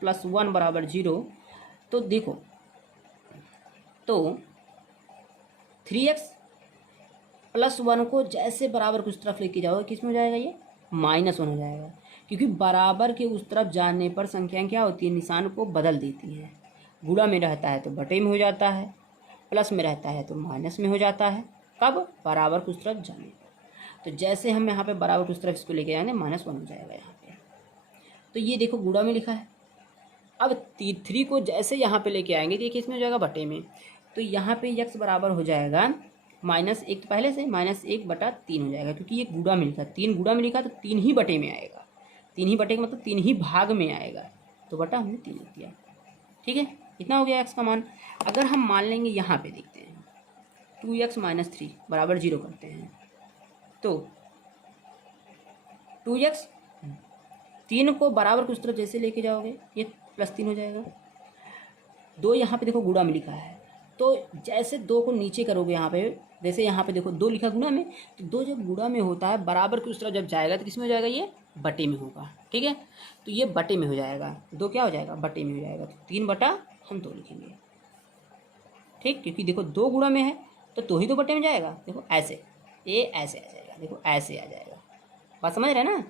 +1 बराबर 0। तो देखो, तो 3x + 1 को जैसे बराबर की उस तरफ लेके जाओगे, किस में हो जाएगा ये -1 हो जाएगा, क्योंकि बराबर के उस तरफ जाने पर संख्या क्या होती है, निशान को बदल देती है। गुणा में रहता है तो बटे में हो जाता है, प्लस में रहता है तो माइनस में हो जाता है। कब, बराबर की उस तरफ जाने पर। तो जैसे हम यहाँ पे बराबर की उस तरफ इसको लेके जाएंगे -1 हो जाएगा यहाँ पे। तो ये देखो गुणा में लिखा है। अब 3 को जैसे यहाँ पे लेके आएंगे, देखिए इसमें हो जाएगा बटे में, तो यहाँ पे x बराबर हो जाएगा -1, तो पहले से -1/3 हो जाएगा, क्योंकि ये गुणा में लिखा, 3 गुणा में लिखा तो 3 ही बटे में आएगा। 3 ही बटे का मतलब 3 ही भाग में आएगा, तो बटा हमने 3 लिख दिया। ठीक है, इतना हो गया x का मान। अगर हम मान लेंगे यहाँ पे देखते हैं 2x - 3 बराबर 0 करते हैं तो 2x 3 को बराबर की उस तरफ जैसे लेके जाओगे ये +3 हो जाएगा। 2 यहाँ पे देखो गुणा में लिखा है, तो जैसे 2 को नीचे करोगे यहाँ पे, जैसे यहाँ पे देखो 2 लिखा गुणा में, तो 2 जब गुणा में होता है बराबर की उस तरफ जब जाएगा तो किस में हो जाएगा, ये बटे में होगा। ठीक है, तो ये बटे में हो जाएगा, 2 क्या हो जाएगा, बटे में हो जाएगा। तो 3 बटा हम 2 लिखेंगे। ठीक, क्योंकि देखो 2 गुणा में है तो 2 ही तो बटे में जाएगा। देखो ऐसे, ये ऐसे आ जाएगा, देखो ऐसे आ जाएगा। बात समझ रहे हैं ना,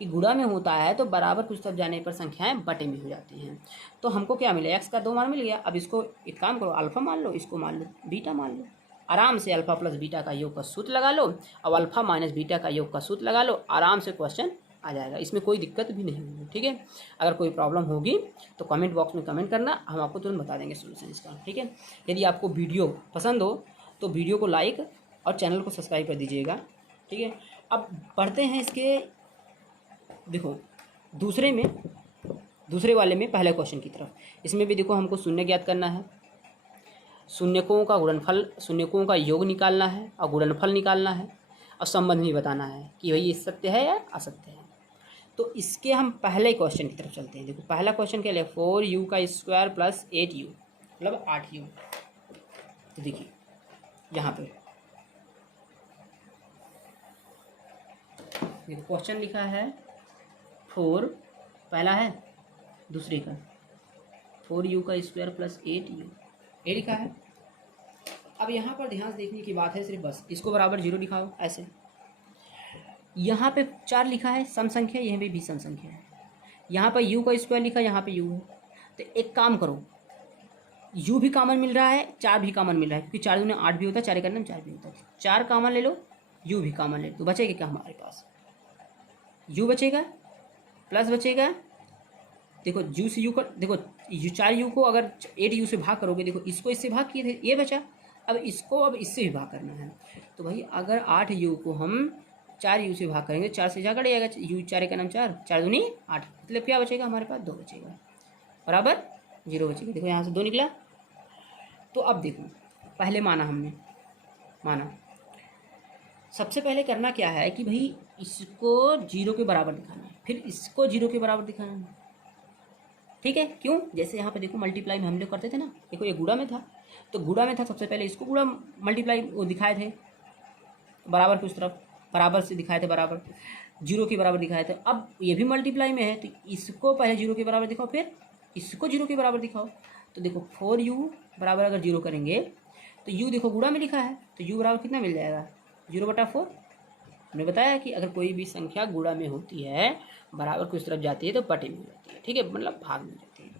कि गुणा में होता है तो बराबर कुछ तरफ जाने पर संख्याएं बटे में हो जाती हैं। तो हमको क्या मिला, x का 2 मान मिल गया। अब इसको एक काम करो, अल्फ़ा मान लो, इसको मान लो बीटा मान लो, आराम से अल्फ़ा प्लस बीटा का योग का सूत्र लगा लो, अब अल्फ़ा माइनस बीटा का योग का सूत्र लगा लो, आराम से क्वेश्चन आ जाएगा। इसमें कोई दिक्कत भी नहीं होगी। ठीक है, अगर कोई प्रॉब्लम होगी तो कमेंट बॉक्स में कमेंट करना, हम आपको तुरंत बता देंगे सोल्यूशन इसका। ठीक है, यदि आपको वीडियो पसंद हो तो वीडियो को लाइक और चैनल को सब्सक्राइब कर दीजिएगा। ठीक है, अब बढ़ते हैं इसके, देखो दूसरे वाले में पहले क्वेश्चन की तरफ। इसमें भी देखो हमको शून्य ज्ञात करना है, शून्यकों का गुणनफल, शून्यकों का योग निकालना है और गुणनफल निकालना है और संबंध भी बताना है कि भाई ये सत्य है या असत्य है। तो इसके हम पहले क्वेश्चन की तरफ चलते हैं। देखो पहला क्वेश्चन क्या है, 4u² + 8u मतलब 8u। तो देखिए यहाँ पे देखो क्वेश्चन लिखा है 4, पहला है, दूसरे का 4u² + 8u, ये लिखा है। अब यहाँ पर ध्यान से देखने की बात है, सिर्फ बस इसको बराबर 0 लिखाओ ऐसे। यहाँ पे 4 लिखा है सम संख्या, यहाँ पे भी सम संख्या है। यहाँ पर u का स्क्वायर लिखा है, यहाँ पे u है। तो एक काम करो, u भी कॉमन मिल रहा है, 4 भी कॉमन मिल रहा है, क्योंकि 4 दूनी 8 भी होता है, 4 का नाम 4 भी होता है। 4 कॉमन ले लो, u भी कॉमन ले लो, तो बचेगा क्या हमारे पास, u बचेगा प्लस बचेगा। देखो u से u का, देखो 4u को अगर 8u से भाग करोगे, देखो इसको इससे भाग किए थे, ये बचा। अब इसको अब इससे भी भाग करना है, तो भाई अगर 8u को हम 4u से भाग करेंगे, 4 से जा कट जाएगा, u 4 का नाम 4, 4 दूनी 8, मतलब क्या बचेगा हमारे पास, 2 बचेगा, बराबर 0 बचेगा। देखो यहाँ से 2 निकला। तो अब देखो पहले माना सबसे पहले करना क्या है कि भाई इसको 0 के बराबर दिखाना है, फिर इसको 0 के बराबर दिखाना है। ठीक है, क्यों, जैसे यहाँ पे देखो मल्टीप्लाई में हम लोग करते थे ना, देखो ये गुणा में था, तो गुणा में था, सबसे पहले इसको गुणा मल्टीप्लाई वो दिखाए थे बराबर की उस तरफ, बराबर से दिखाए थे, बराबर 0 के बराबर दिखाए थे। अब ये भी मल्टीप्लाई में है, तो इसको पहले 0 के बराबर दिखाओ, फिर इसको 0 के बराबर दिखाओ। तो देखो 4u बराबर अगर 0 करेंगे तो u देखो गुणा में लिखा है, तो u बराबर कितना मिल जाएगा, 0/4। हमने बताया कि अगर कोई भी संख्या गुणा में होती है, बराबर की उस तरफ जाती है तो बटे में हो जाती है। ठीक है, मतलब भाग में जाती है।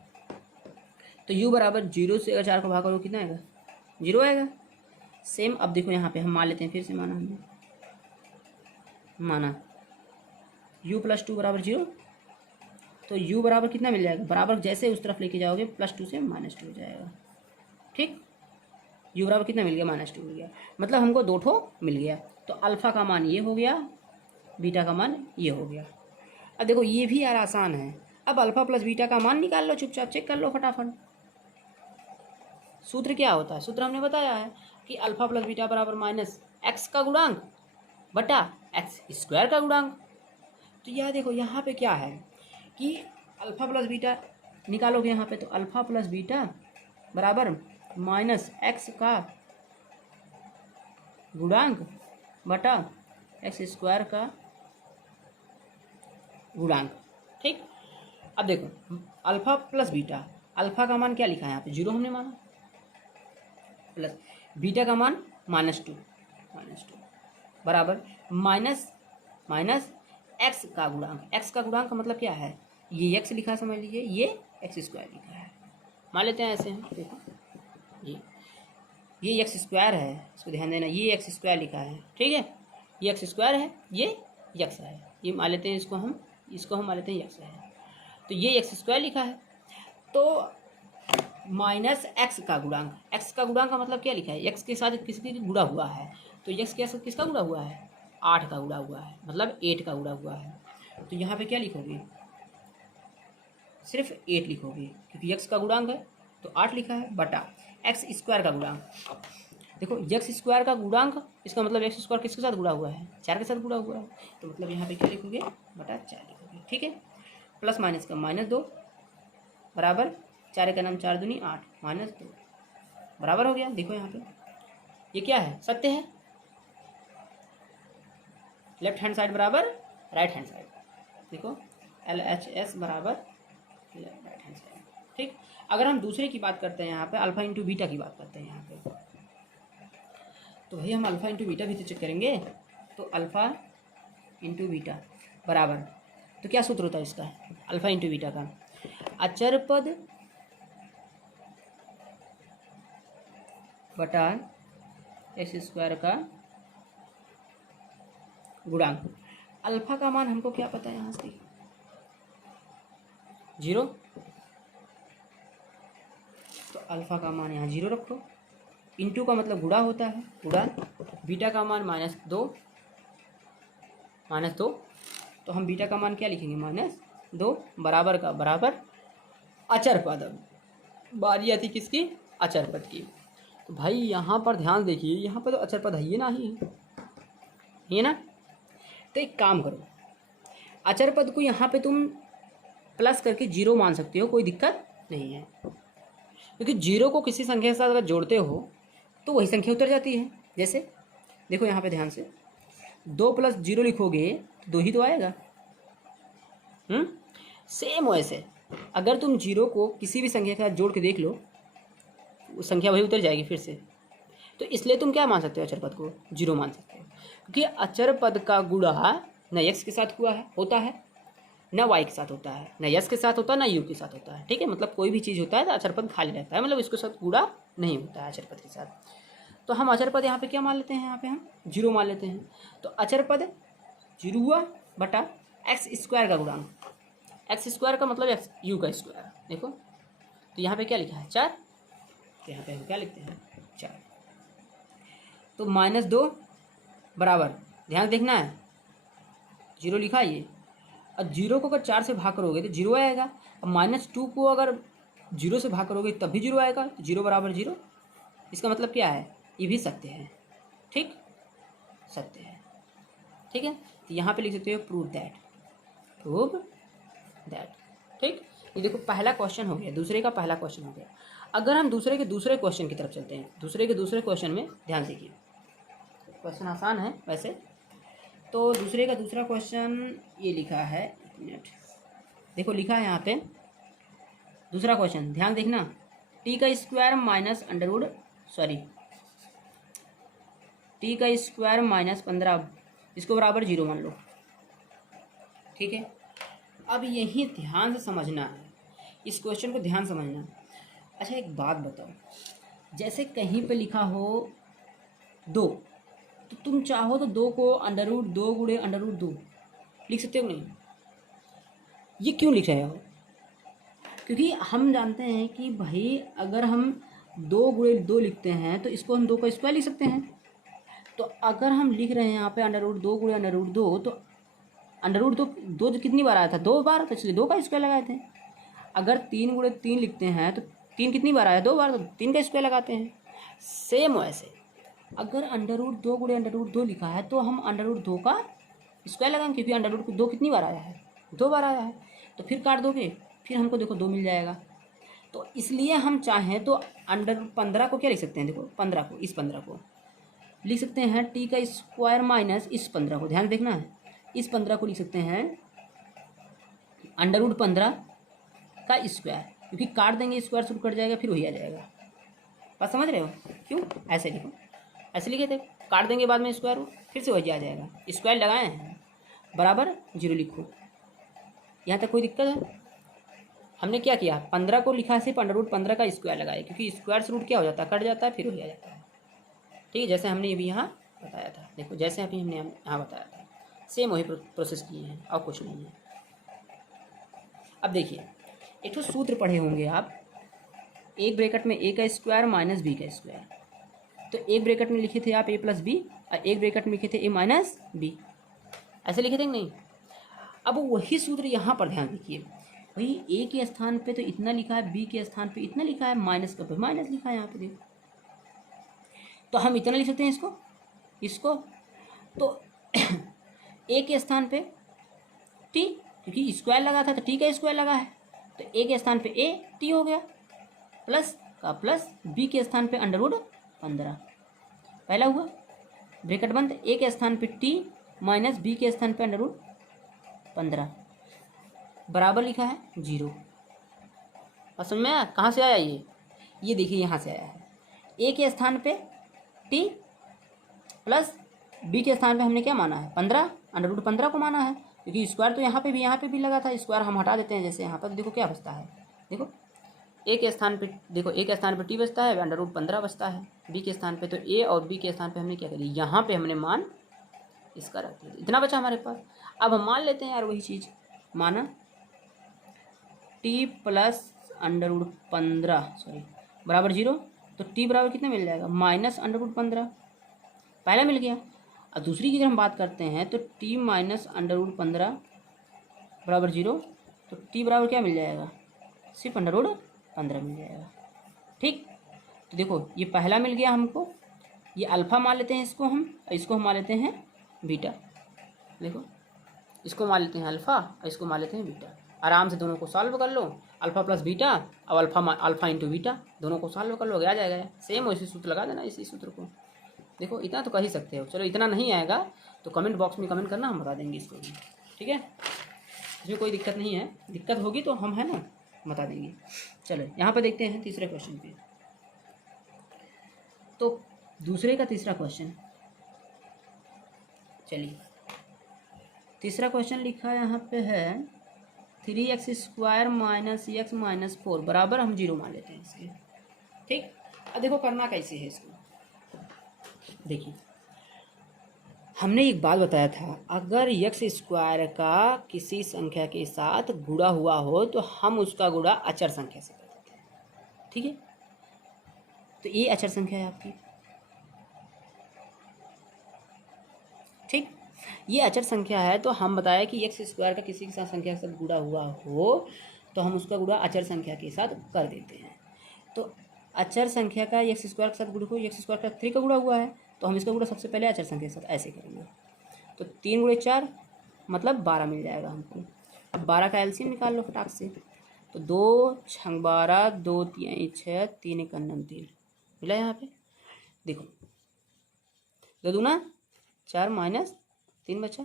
तो u बराबर 0 से अगर 4 को भाग करो कितना आएगा, 0 आएगा। सेम अब देखो यहाँ पे हम मान लेते हैं, फिर से माना हमने, माना u + 2 बराबर 0, तो u बराबर कितना मिल जाएगा, बराबर जैसे उस तरफ लेके जाओगे +2 से -2 हो जाएगा। ठीक, u बराबर कितना मिल गया, -2 मिल गया, मतलब हमको 2 ठो मिल गया। तो अल्फ़ा का मान ये हो गया, बीटा का मान ये हो गया। अब देखो ये भी यार आसान है, अब अल्फ़ा प्लस बीटा का मान निकाल लो, चुपचाप चेक कर लो फटाफट। सूत्र क्या होता है, सूत्र हमने बताया है कि अल्फ़ा प्लस बीटा बराबर -x का गुणांक बटा x² का गुणांक। तो यह देखो यहाँ पे क्या है कि अल्फ़ा प्लस बीटा निकालोगे यहाँ पे, तो अल्फ़ा प्लस बीटा बराबर -x का गुणांक बटा x² का गुणांक। ठीक, अब देखो अल्फ़ा प्लस बीटा, अल्फ़ा का मान क्या लिखा है यहाँ पे, 0 हमने माना, प्लस बीटा का मान -2 बराबर माइनस x का गुणांक। x का गुणांक का मतलब क्या है, ये x लिखा है, समझ लीजिए, ये x² लिखा है, मान लेते हैं ऐसे। देखो ये x² है, इसको ध्यान देना, ये x² लिखा है। ठीक है, ये x² है, ये x है, ये मान लेते हैं, इसको हम मान लेते हैं x है। तो ये x² लिखा है, तो -x का गुणांक, x का गुणांक का मतलब क्या लिखा है, x के साथ किसकी गुणा हुआ है, तो x के साथ किसका गुणा हुआ है, 8 का गुणा हुआ है, मतलब 8 का गुणा हुआ है। तो यहाँ पे क्या लिखोगे, सिर्फ 8 लिखोगे क्योंकि x का गुणांक है तो 8 लिखा है, बटा एक्स स्क्वायर का गुणांक। देखो एक्स स्क्वायर का गुणांक, इसका मतलब एक्स स्क्वायर किसके साथ गुणा हुआ है, 4 के साथ गुणा हुआ है, तो मतलब यहाँ पे क्या लिखोगे, बटा 4 लिखोगे। ठीक है, प्लस माइनस का -2 बराबर 4 का नाम 4 दूनी 8 -2 बराबर हो गया। देखो यहाँ पे ये क्या है, सत्य है, लेफ्ट हैंड साइड बराबर राइट हैंड साइड। देखो LHS बराबर राइट हैंड साइड। ठीक, अगर हम दूसरे की बात करते हैं यहाँ पे अल्फा इंटू बीटा की बात करते हैं यहाँ पे, तो भाई हम अल्फा इंटू बीटा भी तो चेक करेंगे। तो अल्फा इंटू बीटा बराबर, तो क्या सूत्र होता है इसका, अल्फा इंटू बीटा का, अचर पद बटा एक्स स्क्वायर का गुणांक। अल्फा का मान हमको क्या पता है, यहाँ से 0, तो अल्फा का मान यहाँ 0 रखो, इंटू का मतलब गुणा होता है, गुणा, बीटा का मान -2 तो हम बीटा का मान क्या लिखेंगे, -2 बराबर का बराबर अचर पद। अब बारी आती किसकी, अचर पद की। तो भाई यहाँ पर ध्यान देखिए, यहाँ पर तो अचर पद है ये ना, ही ये ना, तो एक काम करो, अचर पद को यहाँ पे तुम प्लस करके 0 मान सकते हो, कोई दिक्कत नहीं है, क्योंकि 0 को किसी संख्या के साथ अगर जोड़ते हो तो वही संख्या उतर जाती है। जैसे देखो यहाँ पे ध्यान से, 2 + 0 लिखोगे तो 2 ही तो आएगा। सेम वैसे अगर तुम 0 को किसी भी संख्या के साथ जोड़ के देख लो, वो संख्या वही उतर जाएगी फिर से। तो इसलिए तुम क्या मान सकते हो, अचर पद को 0 मान सकते हो, क्योंकि अचर पद का गुणा न x के साथ होता है, न y के साथ होता है, न s के साथ होता है, न u के साथ होता है। ठीक है, मतलब कोई भी चीज़ होता है तो अचर पद खाली रहता है, मतलब इसके साथ गुणा नहीं होता है अचर पद के साथ। तो हम अचर पद यहाँ पे क्या मान लेते हैं, यहाँ पे हम 0 मान लेते हैं। तो अचर पद 0 हुआ बटा एक्स स्क्वायर का गुणांक, एक्स स्क्वायर का मतलब एक्स यू का स्क्वायर। देखो तो यहाँ पे क्या लिखा है, 4, तो यहाँ पे हम क्या लिखते हैं, 4। तो -2 बराबर, ध्यान देखना है, 0 लिखा है ये, और 0 को अगर 4 से भाग करोगे तो 0 आएगा, और -2 को अगर 0 से भाग करोगे तब भी 0 आएगा, 0 बराबर 0। इसका मतलब क्या है, ये भी सत्य है। ठीक, सत्य है। ठीक है, तो यहाँ पे लिख सकते हो प्रूव दैट। ठीक, ये देखो पहला क्वेश्चन हो गया, दूसरे का पहला क्वेश्चन हो गया। अगर हम दूसरे के दूसरे क्वेश्चन की तरफ चलते हैं, दूसरे के दूसरे क्वेश्चन में ध्यान देखिए, क्वेश्चन आसान है वैसे तो। दूसरे का दूसरा क्वेश्चन ये लिखा है, एक मिनट, देखो लिखा है यहाँ पे दूसरा क्वेश्चन, ध्यान देखना, t का स्क्वायर माइनस t का स्क्वायर -15 इसको बराबर 0 मान लो। ठीक है, अब यही ध्यान से समझना है, इस क्वेश्चन को ध्यान समझना। अच्छा एक बात बताओ, जैसे कहीं पे लिखा हो 2, तो तुम चाहो तो 2 को √2 गुणे √2 लिख सकते हो नहीं? ये क्यों लिख रहे हो? क्योंकि हम जानते हैं कि भाई अगर हम 2 गुणे 2 लिखते हैं तो इसको हम 2 का स्क्वायर लिख सकते हैं। तो अगर हम लिख रहे हैं यहाँ पे √2 गुणे √2, तो √2 कितनी बार आया था, 2 बार, तो इसलिए 2 का स्क्वायर लगाए थे। अगर 3 गुणे 3 लिखते हैं तो 3 कितनी बार आया, 2 बार, तो 3 का स्क्वायर लगाते हैं। सेम वैसे अगर √2 गुणे √2 लिखा है तो हम √2 का स्क्वायर लगाएंगे, क्योंकि √2 कितनी बार आया है, 2 बार आया है। तो फिर काट दोगे, फिर हमको देखो 2 मिल जाएगा। तो इसलिए हम चाहें तो √15 को क्या लिख सकते हैं, देखो 15 को, इस 15 को लिख सकते हैं t का स्क्वायर माइनस इस 15 को, ध्यान देखना है, इस 15 को लिख सकते हैं √15 का स्क्वायर, क्योंकि काट देंगे स्क्वायर शुरू कट जाएगा, फिर वही आ जाएगा। बात समझ रहे हो? क्यों ऐसे लिखो, ऐसे लिखे थे, काट देंगे बाद में स्क्वायर, फिर से वही आ जाएगा। स्क्वायर लगाए हैं बराबर 0 लिखो। यहाँ तक कोई दिक्कत है? हमने क्या किया, 15 को लिखा सिर्फ √15 का स्क्वायर लगाए, क्योंकि स्क्वायर से रूट क्या हो जाता है, कट जाता है, फिर वही आ जाता है। ठीक है, जैसे हमने अभी यहाँ बताया था, देखो जैसे अभी हमने यहाँ बताया था, सेम वही प्रोसेस किए हैं और कुछ नहीं है। अब देखिए, एक तो सूत्र पढ़े होंगे आप, एक ब्रैकेट में a का स्क्वायर माइनस b का स्क्वायर, तो एक ब्रैकेट में लिखे थे आप a + b और एक ब्रैकेट में लिखे थे a - b, ऐसे लिखे थे कि नहीं? अब वही सूत्र यहाँ पर ध्यान देखिए, भाई ए के स्थान पे तो इतना लिखा है, बी के स्थान पे इतना लिखा है, माइनस का माइनस लिखा है यहाँ पे देखो, तो हम इतना लिख सकते हैं इसको तो ए के स्थान पे टी, क्योंकि स्क्वायर लगा था तो टी का स्क्वायर लगा है, तो ए के स्थान पे ए टी हो गया, प्लस का प्लस, बी के स्थान पे अंडर रूट 15 पहला हुआ, ब्रैकेट बंद, ए के स्थान पे टी माइनस बी के स्थान पे अंडर रूट 15 बराबर लिखा है 0। और समझ में आया कहाँ से आया ये देखिए यहाँ से आया है, ए के स्थान पे टी प्लस बी के स्थान पे हमने क्या माना है 15, अंडर रूट 15 को माना है, क्योंकि स्क्वायर तो यहाँ पे भी लगा था, स्क्वायर हम हटा देते हैं, जैसे यहाँ पर देखो क्या बचता है, देखो ए के स्थान पे देखो, ए के स्थान पे टी बचता है, अंडर रूट 15 बचता है, बी के स्थान पे तो ए और बी के स्थान पे हमने क्या करी, यहाँ पे हमने मान इसका रख दिया, इतना बचा हमारे पास। अब हम मान लेते हैं यार वही चीज़, माना टी प्लस अंडर रूट 15 बराबर 0, तो टी बराबर कितना मिल जाएगा, माइनस अंडर रूट 15 पहला मिल गया। अब दूसरी की अगर हम बात करते हैं तो टी माइनस अंडर रूट 15 बराबर 0, तो टी बराबर क्या मिल जाएगा, सिर्फ अंडर रूट 15 मिल जाएगा। ठीक, तो देखो ये पहला मिल गया हमको, ये अल्फ़ा मान लेते हैं इसको हम मान लेते हैं बीटा, देखो इसको मान लेते हैं अल्फ़ा और इसको मान लेते हैं बीटा, आराम से दोनों को सॉल्व कर लो, अल्फ़ा प्लस बीटा और अल्फ़ा इंटू बीटा दोनों को सॉल्व कर लो, आ जाएगा सेम वैसे सूत्र लगा देना, इसी सूत्र को देखो, इतना तो कर ही सकते हो। चलो इतना नहीं आएगा तो कमेंट बॉक्स में कमेंट करना, हम बता देंगे इसको भी, ठीक है, इसमें कोई दिक्कत नहीं है, दिक्कत होगी तो हम है ना बता देंगे। चलो यहाँ पर देखते हैं तीसरे क्वेश्चन पे, तो दूसरे का तीसरा क्वेश्चन, चलिए तीसरा क्वेश्चन लिखा यहाँ पे है 3x² माइनस x माइनस 4 बराबर, हम 0 मान लेते हैं इसके। ठीक, अब देखो करना कैसे है इसको, देखिए हमने एक बात बताया था, अगर x² का किसी संख्या के साथ गुणा हुआ हो तो हम उसका गुणा अचर संख्या से कर देते हैं, ठीक है, तो ये अचर संख्या है आपकी, ठीक, ये अचर संख्या है, तो हम बताया कि x² का किसी के साथ संख्या के साथ गुणा हुआ हो तो हम उसका गुणा अचर संख्या के साथ कर देते हैं। तो अचर संख्या का x² के साथ गुणा हो, x² का 3 का गुणा हुआ है तो हम इसका गुणा सबसे पहले अचर संख्या के साथ ऐसे करेंगे, तो 3 × 4 मतलब 12 मिल जाएगा हमको। अब 12 का एलसीएम निकाल लो फटाक से, तो 2 × 12 2 3 6 3 × 9 3 मिला यहाँ पे, देखो 2 दूना 4 माइनस 3 बचा,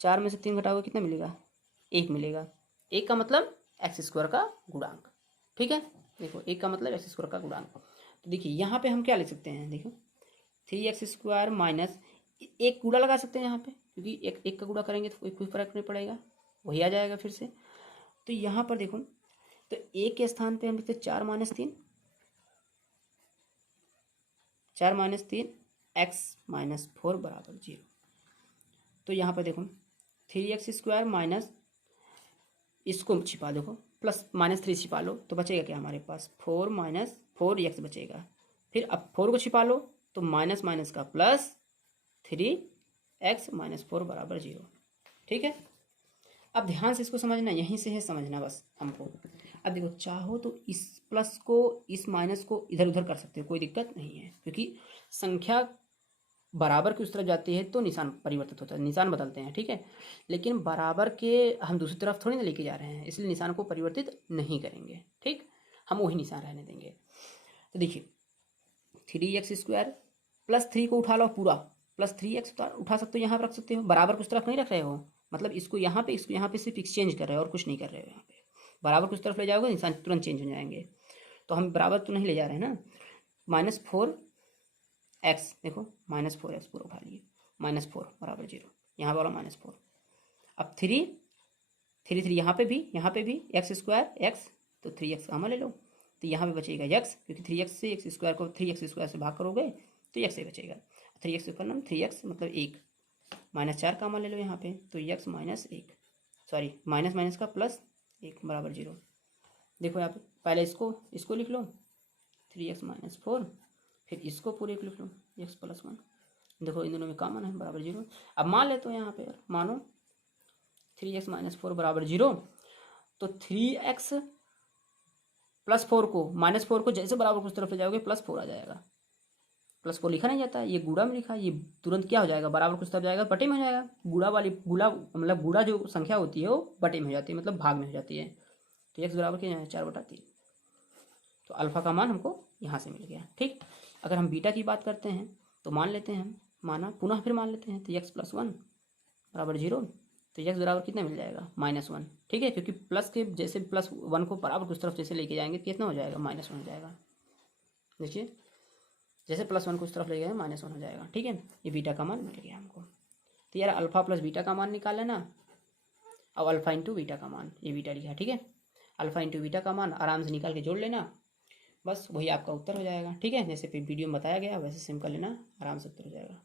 4 में से 3 घटाओगे कितना मिलेगा, 1 मिलेगा, 1 का मतलब x² का गुणांक, ठीक है, देखो 1 का मतलब x² का गुणांक। तो देखिए यहाँ पे हम क्या लिख सकते हैं, देखो 3x² माइनस, एक गुणा लगा सकते हैं यहाँ पे, क्योंकि एक का गुणा करेंगे तो कोई फर्क नहीं पड़ेगा, वही आ जाएगा फिर से। तो यहाँ पर देखो, तो एक के स्थान पे हम लिखते 4 माइनस 3 x माइनस 4 बराबर 0। तो यहाँ पर देखो 3x² माइनस, इसको छिपा देखो, प्लस -3 छिपा लो तो बचेगा क्या हमारे पास, 4 माइनस 4x बचेगा, फिर अब 4 को छिपा लो तो माइनस माइनस का प्लस 3x माइनस 4 बराबर 0, ठीक है। अब ध्यान से इसको समझना, यहीं से है समझना बस हमको। अब देखो चाहो तो इस प्लस को इस माइनस को इधर उधर कर सकते हो, कोई दिक्कत नहीं है, क्योंकि संख्या बराबर की उस तरफ जाती है तो निशान परिवर्तित होता है, निशान बदलते हैं, ठीक है, लेकिन बराबर के हम दूसरी तरफ थोड़ी ना लेके जा रहे हैं, इसलिए निशान को परिवर्तित नहीं करेंगे, ठीक, हम वही निशान रहने देंगे। तो देखिए 3x² प्लस 3 को उठा लो पूरा, प्लस 3x उठा सकते हो, यहाँ पर रख सकते हो, बराबर कुछ तरफ नहीं रख रहे हो, मतलब इसको यहाँ पे सिर्फ एक्सचेंज कर रहे हो और कुछ नहीं कर रहे हो, यहाँ पे बराबर कुछ तरफ ले जाओगे निशान तुरंत चेंज हो जाएंगे, तो हम बराबर तो नहीं ले जा रहे हैं ना। -4x देखो, -4x पूरा उठा लिए, -4 बराबर 0, यहाँ वाला -4। अब 3 यहाँ पे भी x² x, तो 3x कॉमन ले लो, तो यहाँ पे बचेगा x, क्योंकि 3x से x² को 3x² से भाग करोगे तो x ही बचेगा, 3x के ऊपर नाम 3x मतलब 1, -4 कॉमन ले लो यहाँ पे, तो x -1 सॉरी माइनस का प्लस 1 बराबर 0। देखो यहाँ पे पहले इसको लिख लो 3x - 4, फिर इसको पूरे को लिख लो x + 1, देखो इन दोनों में कॉमन है बराबर 0। अब मान लेते हो यहाँ पे, मानो 3x माइनस 4 बराबर 0। तो 3x प्लस 4 को माइनस 4 को जैसे बराबर कुछ तरफ ले जाओगे प्लस 4 आ जाएगा। प्लस 4 लिखा नहीं जाता, ये गुणा में लिखा है, ये तुरंत क्या हो जाएगा, बराबर कुछ तरफ जाएगा बटे में हो जाएगा। गुणा मतलब गुणा जो संख्या होती है वो बटे में हो जाती है, मतलब भाग में हो जाती है। तो x बराबर क्या है 4/3। तो अल्फ़ा का मान हमको यहाँ से मिल गया। ठीक, अगर हम बीटा की बात करते हैं तो मान लेते हैं, माना पुनः फिर मान लेते हैं, तो x + 1 बराबर 0। तो x बराबर कितना मिल जाएगा -1। ठीक है, क्योंकि प्लस के जैसे +1 को बराबर कुछ तरफ जैसे लेके जाएंगे कितना हो जाएगा -1 हो जाएगा। देखिए जैसे +1 कुछ तरफ ले गए -1 हो जाएगा। ठीक है, ये बीटा का मान मिल गया हमको। तो यार अल्फ़ा प्लस बीटा का मान निकाल लेना। अब अल्फ़ा इंटू बीटा का मान, ये बीटा लिखा। ठीक है, अल्फ़ा इंटू बीटा का मान आराम से निकाल के जोड़ लेना, बस वही आपका उत्तर हो जाएगा। ठीक है, जैसे वीडियो में बताया गया वैसे सेम कर लेना, आराम से उत्तर हो जाएगा।